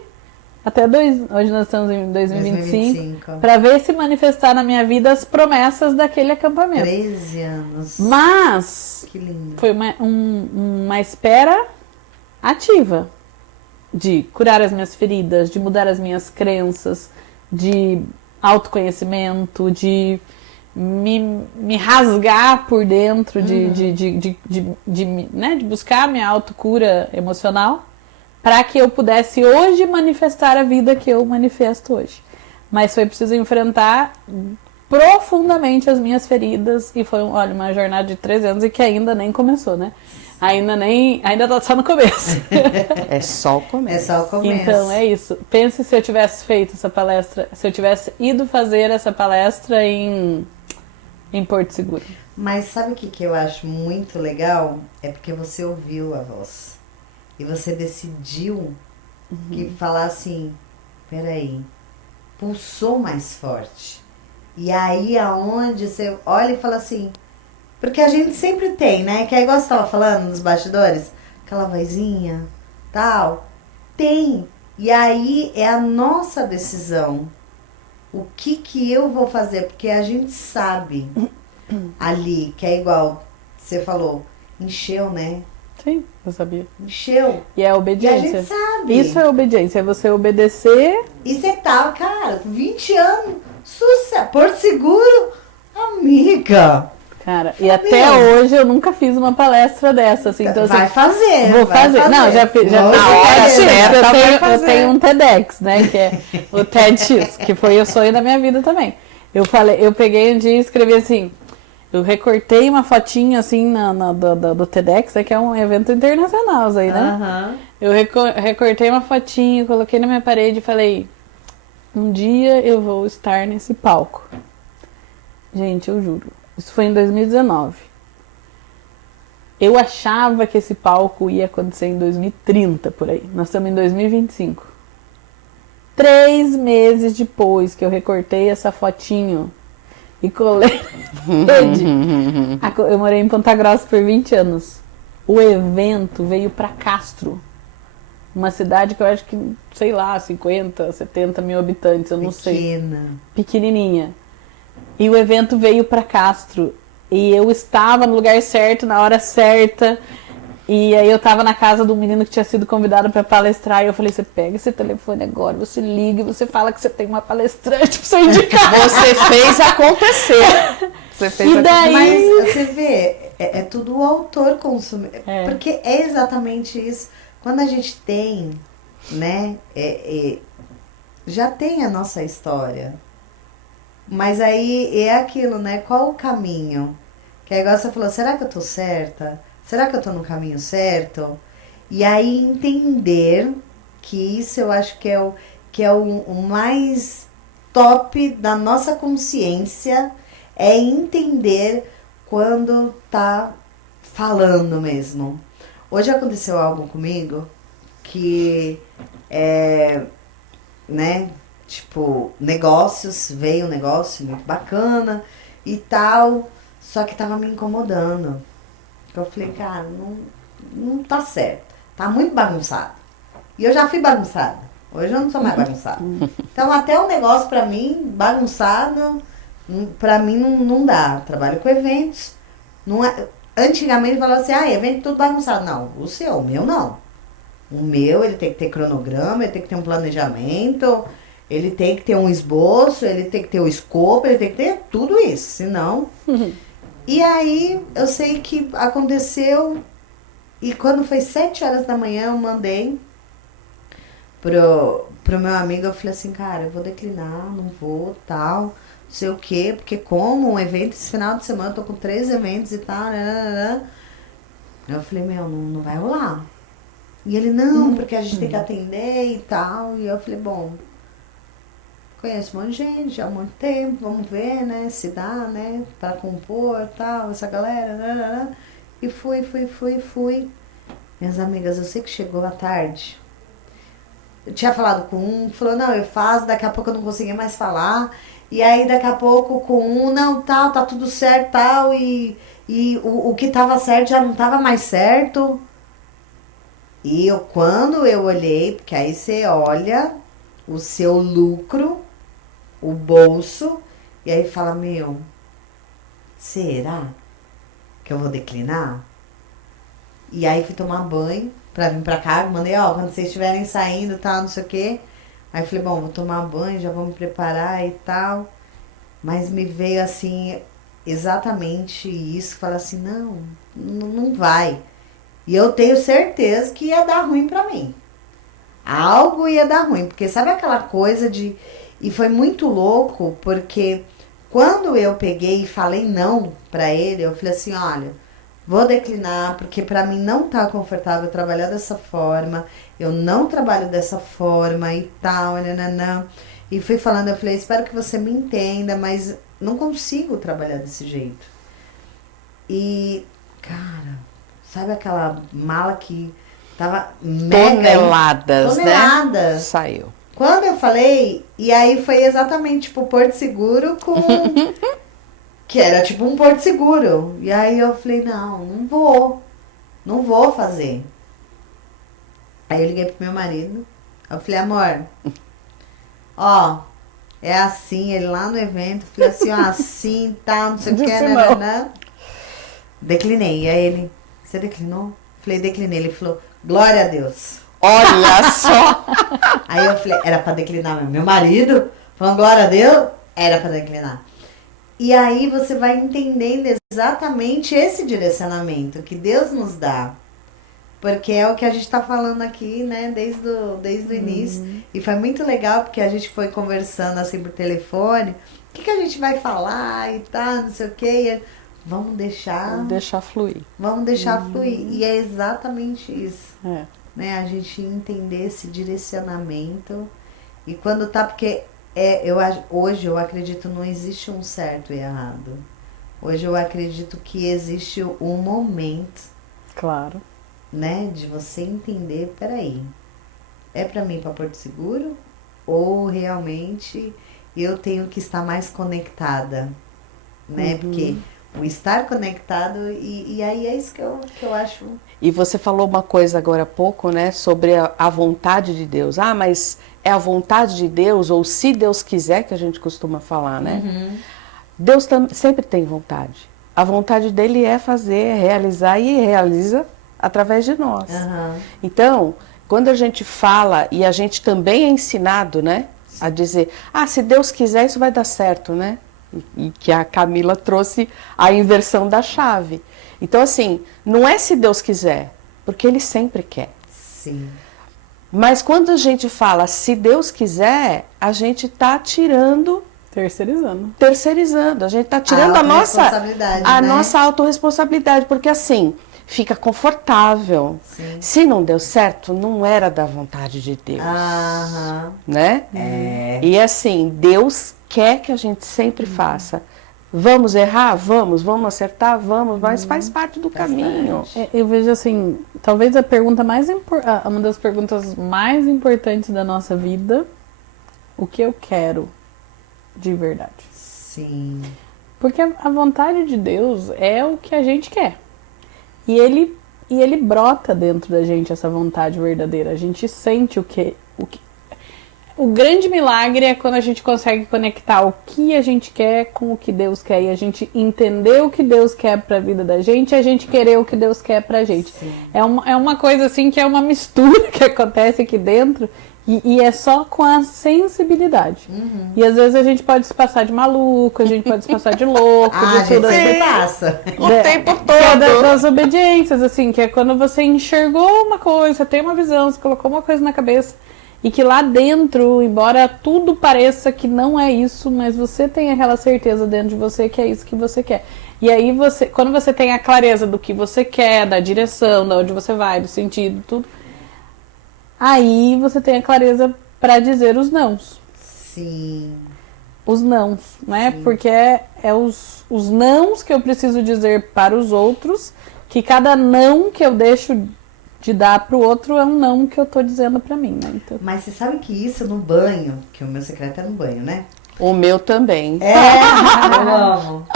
hoje nós estamos em 2025, para ver se manifestar na minha vida as promessas daquele acampamento. 13 anos. Mas que lindo. Foi uma espera ativa de curar as minhas feridas, de mudar as minhas crenças, de autoconhecimento, de me rasgar por dentro, de buscar a minha autocura emocional, para que eu pudesse hoje manifestar a vida que eu manifesto hoje. Mas foi preciso enfrentar profundamente as minhas feridas e foi, uma jornada de 13 anos e que ainda nem começou, né? Ainda tá só no começo. É só o começo. É só o começo. Então, é isso. Pense se eu tivesse feito essa palestra, se eu tivesse ido fazer essa palestra em Porto Seguro. Mas sabe o que eu acho muito legal? É porque você ouviu a voz. E você decidiu que falar assim, peraí, pulsou mais forte. E aí aonde você olha e fala assim, porque a gente sempre tem, né? Que é igual você estava falando nos bastidores, aquela vozinha, tal. Tem. E aí é a nossa decisão. O que eu vou fazer? Porque a gente sabe ali, que é igual você falou, encheu, né? Sim, eu sabia. Encheu. E é a obediência. E a gente sabe. Isso é obediência, é você obedecer. E você tava, cara, 20 anos, sucesso, Porto Seguro, amiga. Cara, e até hoje eu nunca fiz uma palestra dessa, assim. Então, vai assim, fazer. Vou fazer. Não, já fiz. Eu tenho um TEDx, né? Que é o TEDx, que foi o sonho da minha vida também. Eu peguei um dia e escrevi assim. Eu recortei uma fotinha assim do TEDx, que é um evento internacional, isso aí, né? Eu recortei uma fotinha, coloquei na minha parede e falei: um dia eu vou estar nesse palco. Gente, eu juro. Isso foi em 2019. Eu achava que esse palco ia acontecer em 2030, por aí. Nós estamos em 2025. 3 meses depois que eu recortei essa fotinho e colei na rede. Eu morei em Ponta Grossa por 20 anos. O evento veio para Castro. Uma cidade que eu acho que, sei lá, 50, 70 mil habitantes, eu não sei. Pequenininha. E o evento veio para Castro. E eu estava no lugar certo, na hora certa. E aí eu estava na casa do menino que tinha sido convidado para palestrar. E eu falei, você pega esse telefone agora, você liga e você fala que você tem uma palestrante para você indicar. Você fez acontecer. Você fez e daí... Mas você vê, é tudo o autor consumir. Porque é exatamente isso. Quando a gente tem, né, já tem a nossa história. Mas aí é aquilo, né? Qual o caminho? Que é igual você falou, será que eu tô certa? Será que eu tô no caminho certo? E aí entender que isso eu acho que é o mais top da nossa consciência, é entender quando tá falando mesmo. Hoje aconteceu algo comigo que né? Tipo, veio um negócio muito bacana e tal, só que tava me incomodando. Eu falei, cara, não tá certo, tá muito bagunçado. E eu já fui bagunçada, hoje eu não sou mais bagunçada. Então até o negócio pra mim, bagunçado, pra mim não dá. Trabalho com eventos, não é... Antigamente falava assim, evento tudo bagunçado. Não, o meu não. O meu, ele tem que ter cronograma, ele tem que ter um planejamento... Ele tem que ter um esboço, ele tem que ter o escopo, ele tem que ter tudo isso, senão... E aí, eu sei que aconteceu, e quando foi 7 horas da manhã, eu mandei pro meu amigo, eu falei assim, cara, eu vou declinar, não vou, tal, não sei o quê, porque como um evento esse final de semana, eu tô com 3 eventos e tal, Eu falei, não vai rolar. E ele, não, porque a gente tem que atender e tal, e eu falei, bom... conheço um monte de gente já há muito tempo, vamos ver, né, se dá, né, para compor, tal, essa galera, né. E fui. Minhas amigas, eu sei que chegou à tarde. Eu tinha falado com um, falou, não, eu faço, daqui a pouco eu não conseguia mais falar. E aí, daqui a pouco, com um, não, tal, tá tudo certo, tal, e o que tava certo já não tava mais certo. E quando eu olhei, porque aí você olha o seu lucro, o bolso, e aí fala, meu, será que eu vou declinar? E aí fui tomar banho pra vir pra cá, mandei, ó, quando vocês estiverem saindo, tal, não sei o quê. Aí falei, bom, vou tomar banho, já vou me preparar e tal. Mas me veio assim, exatamente isso, falar assim, não vai. E eu tenho certeza que ia dar ruim pra mim. Algo ia dar ruim, porque sabe aquela coisa de... E foi muito louco, porque quando eu peguei e falei não pra ele, eu falei assim, olha, vou declinar, porque pra mim não tá confortável trabalhar dessa forma, eu não trabalho dessa forma e tal, nananã. E fui falando, eu falei, espero que você me entenda, mas não consigo trabalhar desse jeito. E, cara, sabe aquela mala que tava mega... Toneladas, né? Toneladas. Saiu. Quando eu falei, e aí foi exatamente tipo Porto Seguro com... que era tipo um Porto Seguro. E aí eu falei, não vou fazer. Aí eu liguei pro meu marido, eu falei, amor, ó, é assim, ele lá no evento, falei assim, ó, assim, tal, não sei o que, né? Declinei. E aí ele, você declinou? Falei, declinei. Ele falou, glória a Deus. Olha só! Aí eu falei, era pra declinar mesmo. Meu marido falando glória a Deus, era pra declinar. E aí você vai entendendo exatamente esse direcionamento que Deus nos dá. Porque é o que a gente tá falando aqui, né, desde o início. E foi muito legal, porque a gente foi conversando assim por telefone. O que a gente vai falar e tal, não sei o quê. Vamos deixar Fluir. Vamos deixar fluir. E é exatamente isso. É. Né? A gente entender esse direcionamento. E quando tá, porque hoje eu acredito não existe um certo e errado. Hoje eu acredito que existe um momento. Claro. Né? De você entender, peraí, é pra mim ir pra Porto Seguro? Ou realmente eu tenho que estar mais conectada? Né? Porque o estar conectado, e aí é isso que eu acho. E você falou uma coisa agora há pouco, né, sobre a vontade de Deus. Ah, mas é a vontade de Deus, ou se Deus quiser, que a gente costuma falar, né? Deus sempre tem vontade. A vontade dele é fazer, realizar, e realiza através de nós. Então, quando a gente fala, e a gente também é ensinado, né, a dizer, se Deus quiser, isso vai dar certo, né? E que a Camila trouxe a inversão da chave. Então, assim, não é se Deus quiser, porque Ele sempre quer. Sim. Mas quando a gente fala se Deus quiser, a gente está tirando... Terceirizando. A gente está tirando a nossa autorresponsabilidade, porque assim, fica confortável. Sim. Se não deu certo, não era da vontade de Deus. Né? E assim, Deus quer que a gente sempre faça. Vamos errar? Vamos acertar? Vamos, mas faz parte do caminho. Eu vejo assim, talvez a pergunta uma das perguntas mais importantes da nossa vida, o que eu quero de verdade? Sim. Porque a vontade de Deus é o que a gente quer. E ele brota dentro da gente, essa vontade verdadeira. A gente sente o que... O grande milagre é quando a gente consegue conectar o que a gente quer com o que Deus quer. E a gente entender o que Deus quer pra vida da gente e a gente querer o que Deus quer pra gente. É uma coisa assim que é uma mistura que acontece aqui dentro. E é só com a sensibilidade. E às vezes a gente pode se passar de maluco, a gente pode se passar de louco, de tudo assim. Passa. O tempo todo. Que é das obediências, assim, que é quando você enxergou uma coisa, tem uma visão, você colocou uma coisa na cabeça, e que lá dentro, embora tudo pareça que não é isso, mas você tem aquela certeza dentro de você que é isso que você quer. E aí, quando você tem a clareza do que você quer, da direção, de onde você vai, do sentido, tudo, aí você tem a clareza para dizer os nãos. Sim. os nãos, né? Sim. Porque é os nãos que eu preciso dizer para os outros, que cada não que eu deixo de dar pro outro é um não que eu tô dizendo pra mim, né? Então, Mas você sabe que isso no banho, que o meu secreto é no banho, né? O meu também. Eu amo.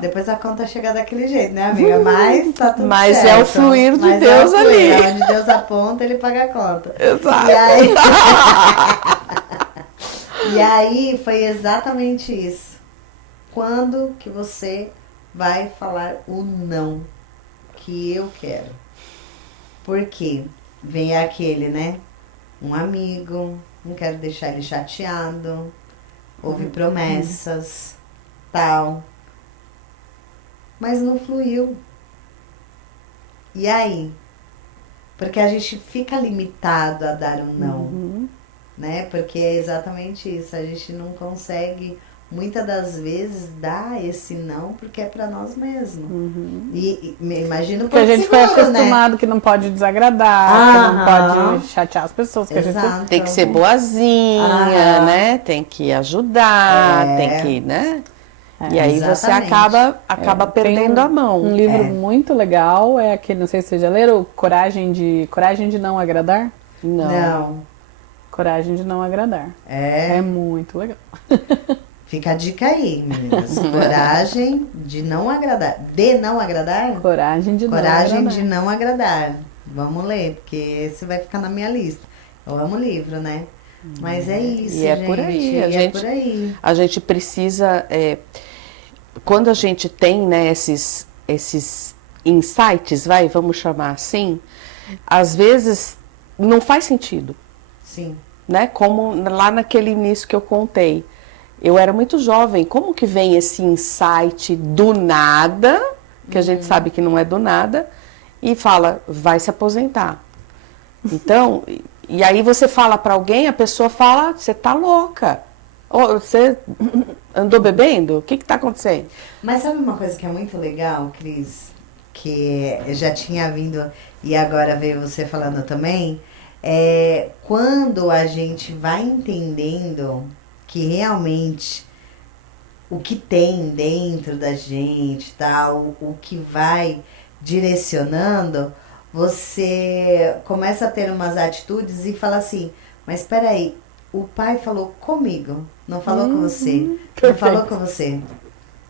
Depois a conta chega daquele jeito, né, amiga? Mas tá tudo Mas certo. é o fluir de Mas Deus é o fluir. ali. Onde Deus aponta, ele paga a conta. Exato. E aí... E aí foi exatamente isso. Quando que você vai falar o não que eu quero? Porque vem aquele, né? Um amigo, não quero deixar ele chateado, houve promessas, tal. Mas não fluiu. E aí? Porque a gente fica limitado a dar um não, né? Porque é exatamente isso, a gente não consegue muitas das vezes dar esse não porque é pra nós mesmos. E imagino porque a gente foi acostumado que não pode desagradar, que não pode chatear as pessoas, que a gente tem que ser boazinha, né? Tem que ajudar, tem que, né? E aí você acaba perdendo a mão. Um livro muito legal é aquele, não sei se vocês já leram, Coragem de Não Agradar? Não. Coragem de Não Agradar. É muito legal. Fica a dica aí, meninas. Coragem de não agradar. De não agradar? Coragem de não agradar. Vamos ler, porque esse vai ficar na minha lista. Eu amo livro, né? Mas é isso, e é gente. por aí. Por aí. A gente precisa... quando a gente tem, né, esses insights, vamos chamar assim, às vezes não faz sentido. Sim. Né? Como lá naquele início que eu contei. Eu era muito jovem. Como que vem esse insight do nada, que a gente sabe que não é do nada, e fala, vai se aposentar. Então, e aí você fala para alguém, a pessoa fala, você tá louca. Ou você andou bebendo? O que tá acontecendo? Mas sabe uma coisa que é muito legal, Cris? Que eu já tinha vindo e agora veio você falando também. Quando a gente vai entendendo que realmente o que tem dentro da gente, tal, o que vai direcionando, você começa a ter umas atitudes e fala assim, mas espera aí, o pai falou comigo, não falou com você, não falou com você,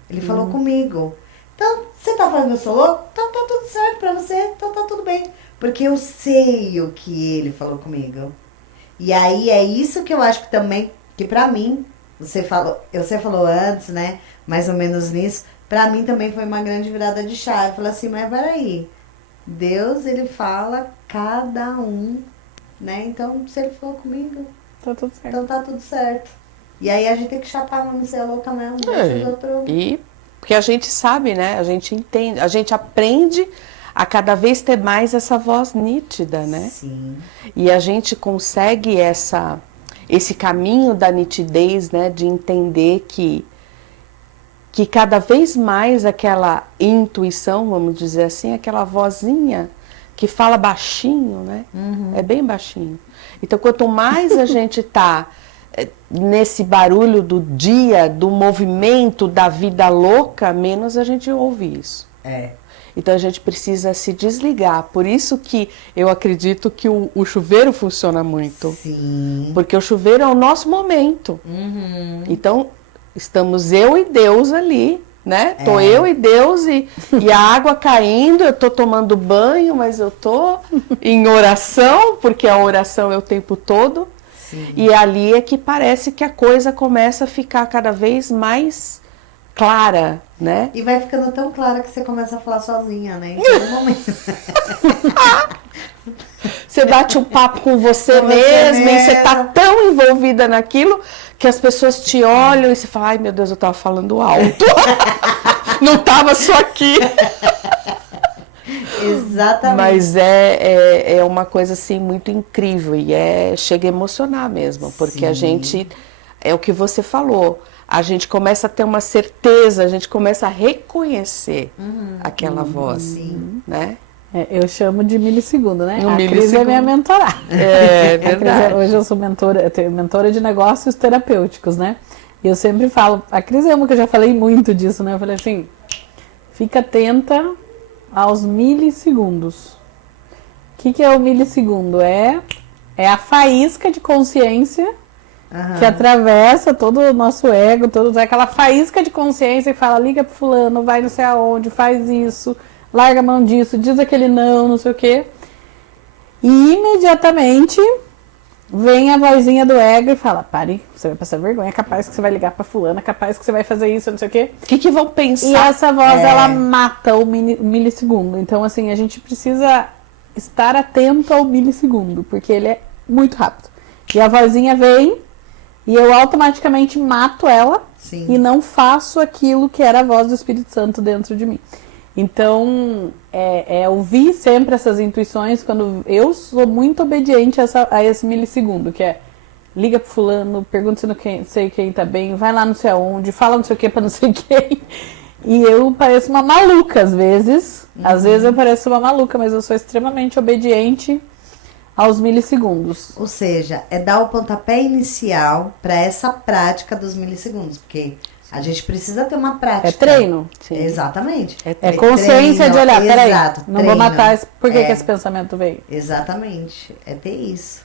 ele falou comigo. Então, você tá falando que eu sou louco? Então tá tudo certo pra você, então tá tudo bem. Porque eu sei o que ele falou comigo. E aí é isso que eu acho que também, que pra mim, você falou antes, né? Mais ou menos nisso. Pra mim também foi uma grande virada de chave. Eu falei assim, mas peraí. Deus, ele fala cada um, né? Então, se ele falou comigo, tá tudo certo. Então tá tudo certo. E aí a gente tem que chapar, não ser louca mesmo. Deixa os outros... Porque a gente sabe, né? A gente entende, a gente aprende a cada vez ter mais essa voz nítida, né? Sim. E a gente consegue esse caminho da nitidez, né? De entender que cada vez mais aquela intuição, vamos dizer assim, aquela vozinha que fala baixinho, né? É bem baixinho. Então, quanto mais a gente tá nesse barulho do dia, do movimento, da vida louca, menos a gente ouve isso. Então a gente precisa se desligar. Por isso que eu acredito que o chuveiro funciona muito. Sim. Porque o chuveiro é o nosso momento. Então, estamos eu e Deus ali, né? Tô eu e Deus e a água caindo, eu tô tomando banho, mas eu tô em oração, porque a oração é o tempo todo. Sim. E ali é que parece que a coisa começa a ficar cada vez mais clara, né? E vai ficando tão clara que você começa a falar sozinha, né? Em todo momento. Você bate um papo com você mesma e você tá tão envolvida naquilo que as pessoas te olham e você fala, ai meu Deus, eu tava falando alto. Não tava só aqui. Exatamente. Mas é uma coisa assim muito incrível e chega a emocionar mesmo, porque Sim. a gente, é o que você falou, a gente começa a ter uma certeza, a gente começa a reconhecer aquela voz, Sim. né? Eu chamo de milissegundo, né? No A Cris é milissegundo. minha mentorada. É A Cris verdade. hoje eu sou mentora, eu tenho mentora de negócios terapêuticos, né? E eu sempre falo, a Cris é uma que eu já falei muito disso, né? Eu falei assim, fica atenta aos milissegundos. O que é o milissegundo? É a faísca de consciência que atravessa todo o nosso ego, aquela faísca de consciência e fala, liga pro fulano, vai não sei aonde, faz isso, larga a mão disso, diz aquele não sei o quê. E imediatamente vem a vozinha do ego e fala, pare, você vai passar vergonha, é capaz que você vai ligar pra fulana, é capaz que você vai fazer isso, não sei o quê. O que vão pensar? E essa voz, ela mata o milissegundo. Então, assim, a gente precisa estar atento ao milissegundo, porque ele é muito rápido. E a vozinha vem e eu automaticamente mato ela. Sim. E não faço aquilo que era a voz do Espírito Santo dentro de mim. Então, ouvir sempre essas intuições, quando eu sou muito obediente a esse milissegundo, que é liga pro fulano, pergunta se não sei quem tá bem, vai lá não sei aonde, fala não sei o que pra não sei quem. E eu pareço uma maluca às vezes. Às vezes eu pareço uma maluca, mas eu sou extremamente obediente aos milissegundos. Ou seja, é dar o pontapé inicial para essa prática dos milissegundos, porque a gente precisa ter uma prática. É treino. Sim. Exatamente. É consciência de olhar, peraí, exato, não treino. vou matar, por que esse pensamento veio? Exatamente, é ter isso.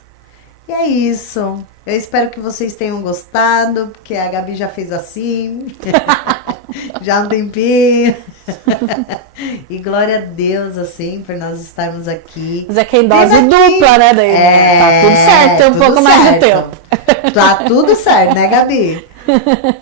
E é isso. Eu espero que vocês tenham gostado, porque a Gabi já fez assim, já há um tempinho. E glória a Deus, assim, por nós estarmos aqui. Mas é que em dose Teve aqui- dupla, né? Daí, tá tudo certo, tem um tudo pouco mais de certo. tempo. Tá tudo certo, né, Gabi?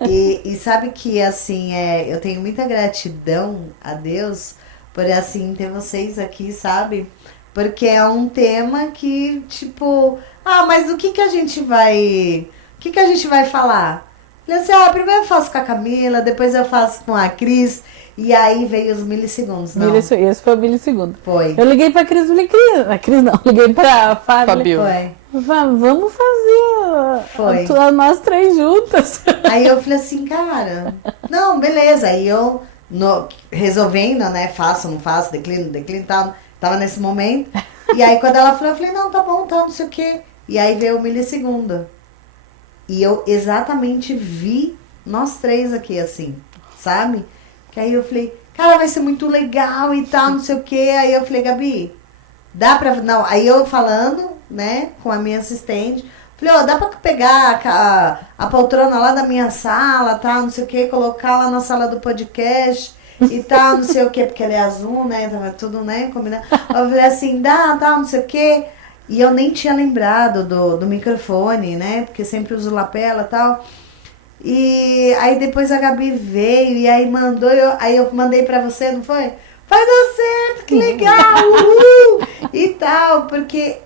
E sabe que, assim, eu tenho muita gratidão a Deus por, assim, ter vocês aqui, sabe? Porque é um tema que, tipo... mas o que a gente vai... O que a gente vai falar? Falei assim, primeiro eu faço com a Camila, depois eu faço com a Cris, e aí veio os milissegundos. Não, Esse foi o milissegundo. foi. Eu liguei pra Cris, falei, Cris... A Cris não, liguei pra Fábio. Fabio. Foi. Vamos fazer Foi. nós três juntas. Aí eu falei assim, cara, não, beleza. Aí eu, resolvendo, né, faço, não faço, declino, tal, tava nesse momento. E aí quando ela falou, eu falei, não, tá bom, tá, não sei o quê. E aí veio o milissegundo. E eu exatamente vi nós três aqui, assim, sabe? Que aí eu falei, cara, vai ser muito legal e tal, não sei o quê. Aí eu falei, Gabi, dá pra... Não, aí eu falando, né, com a minha assistente... Falei, dá pra pegar a poltrona lá da minha sala, tá, não sei o que, colocar lá na sala do podcast e tal, não sei o que, porque ele é azul, né, tava tudo, né, combinado. Eu falei assim, dá, tal, não sei o que, e eu nem tinha lembrado do microfone, né, porque sempre uso lapela e tal. E aí depois a Gabi veio e aí mandou, aí eu mandei pra você, não foi? Vai dar certo, que legal, uhul! E tal, porque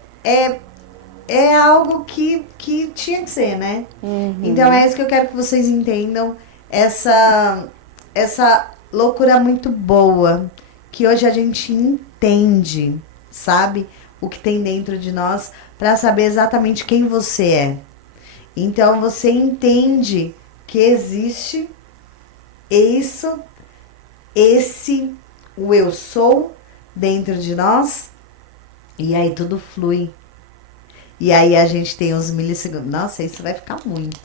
é algo que tinha que ser, né? Então é isso que eu quero que vocês entendam. Essa loucura muito boa. Que hoje a gente entende, sabe? O que tem dentro de nós. Pra saber exatamente quem você é. Então você entende que existe o eu sou dentro de nós. E aí tudo flui. E aí a gente tem os milissegundos. Nossa, isso vai ficar muito.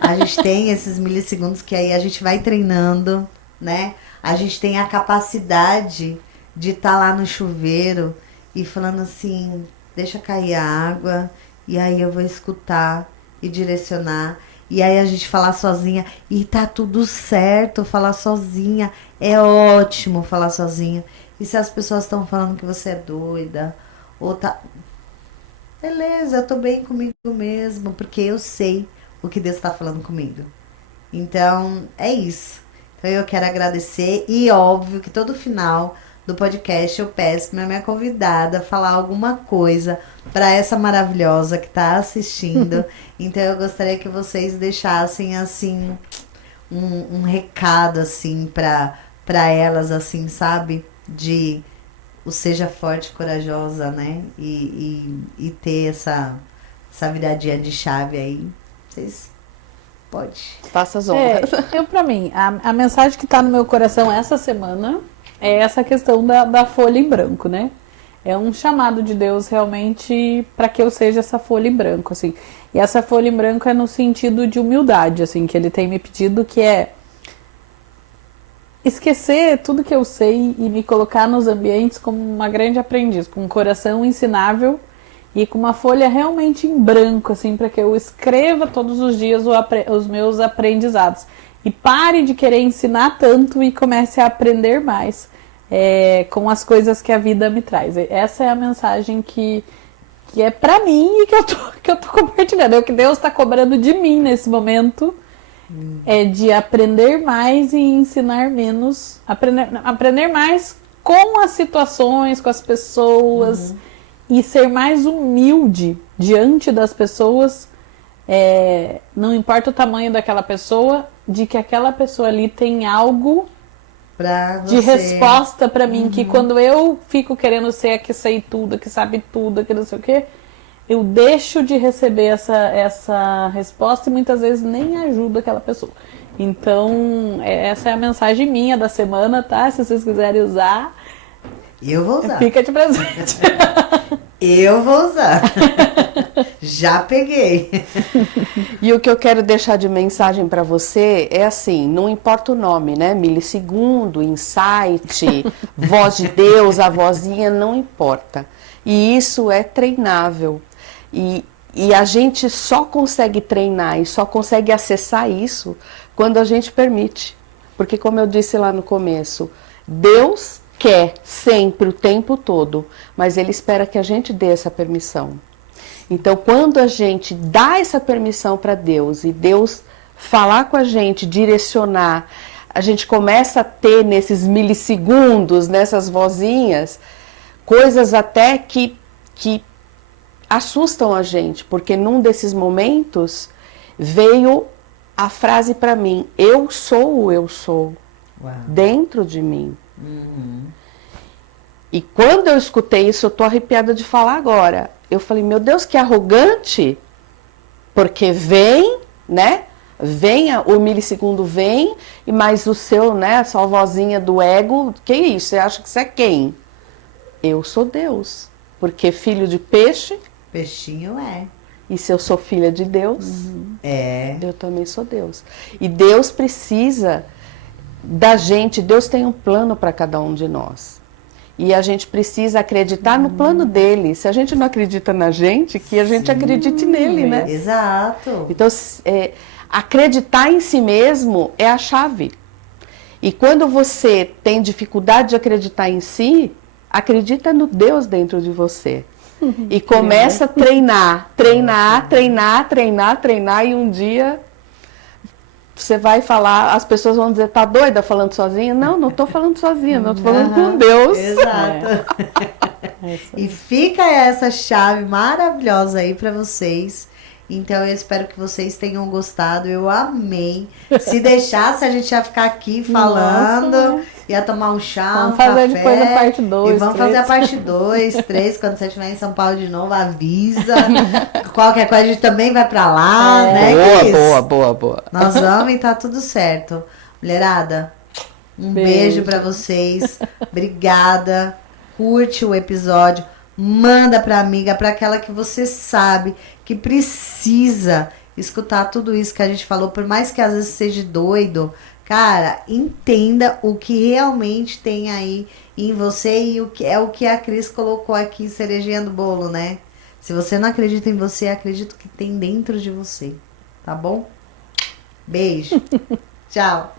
A gente tem esses milissegundos que aí a gente vai treinando, né? A gente tem a capacidade de estar lá no chuveiro e falando assim, deixa cair a água, e aí eu vou escutar e direcionar. E aí a gente falar sozinha, e tá tudo certo falar sozinha. É ótimo falar sozinha. E se as pessoas estão falando que você é doida, ou tá... Beleza, eu tô bem comigo mesmo, porque eu sei o que Deus tá falando comigo. Então, é isso. Então, eu quero agradecer e, óbvio, que todo final do podcast eu peço pra minha convidada falar alguma coisa para essa maravilhosa que tá assistindo. Então, eu gostaria que vocês deixassem, assim, um recado, assim, pra elas, assim, sabe? De... o seja forte, corajosa, né? E ter essa viradinha de chave aí. Vocês podem. Faça as honras. Pra mim, a mensagem que tá no meu coração essa semana é essa questão da folha em branco, né? é um chamado de Deus realmente para que eu seja essa folha em branco, assim. E essa folha em branco é no sentido de humildade, assim, que ele tem me pedido, que é esquecer tudo que eu sei e me colocar nos ambientes como uma grande aprendiz, com um coração ensinável e com uma folha realmente em branco, assim, para que eu escreva todos os dias os meus aprendizados. E pare de querer ensinar tanto e comece a aprender mais com as coisas que a vida me traz. Essa é a mensagem que é para mim e que eu tô compartilhando. É o que Deus está cobrando de mim nesse momento. É de aprender mais e ensinar menos. Aprender mais com as situações, com as pessoas. E ser mais humilde diante das pessoas. Não importa o tamanho daquela pessoa, de que aquela pessoa ali tem algo de resposta para mim, que quando eu fico querendo ser a que sei tudo, a que sabe tudo, a que não sei o quê, eu deixo de receber essa resposta e muitas vezes nem ajudo aquela pessoa. Então, essa é a mensagem minha da semana, tá? Se vocês quiserem usar, eu vou usar. Fica de presente. Eu vou usar. Já peguei. E o que eu quero deixar de mensagem para você é assim, não importa o nome, né? Milissegundo, insight, voz de Deus, a vozinha, não importa. E isso é treinável. E a gente só consegue treinar e só consegue acessar isso quando a gente permite. Porque como eu disse lá no começo, Deus quer sempre, o tempo todo, mas Ele espera que a gente dê essa permissão. Então, quando a gente dá essa permissão para Deus e Deus falar com a gente, direcionar, a gente começa a ter nesses milissegundos, nessas vozinhas, coisas até que assustam a gente, porque num desses momentos veio a frase para mim, eu sou o eu sou, dentro de mim. E quando eu escutei isso, eu tô arrepiada de falar agora. Eu falei, meu Deus, que arrogante, porque vem, né? Venha, o milissegundo vem, e mais o seu, né? A sua vozinha do ego, que isso? Você acha que você é quem? Eu sou Deus, porque filho de peixe. Peixinho é. E se eu sou filha de Deus, eu também sou Deus. E Deus precisa da gente, Deus tem um plano para cada um de nós. E a gente precisa acreditar no plano dele. Se a gente não acredita na gente, que a gente acredite nele, né? Exato. Então, acreditar em si mesmo é a chave. E quando você tem dificuldade de acreditar em si, acredita no Deus dentro de você. E começa a treinar, e um dia você vai falar, as pessoas vão dizer, tá doida falando sozinha? Não, não tô falando sozinha, não tô falando com Deus. Exato. E fica essa chave maravilhosa aí pra vocês. Então eu espero que vocês tenham gostado. Eu amei. Se deixasse, a gente ia ficar aqui falando, ia tomar um chá, vamos fazer café, depois a parte 2. E vamos fazer a parte 2, 3, quando você estiver em São Paulo de novo, avisa. Qualquer coisa a gente também vai pra lá, né? Boa. Nós vamos e tá tudo certo. Mulherada, um beijo pra vocês. Obrigada. Curte o episódio. Manda pra amiga, pra aquela que você sabe que precisa escutar tudo isso que a gente falou, por mais que às vezes seja doido, cara, entenda o que realmente tem aí em você e o que a Cris colocou aqui, cerejinha do bolo, né? Se você não acredita em você, acredito que tem dentro de você, tá bom? Beijo. Tchau.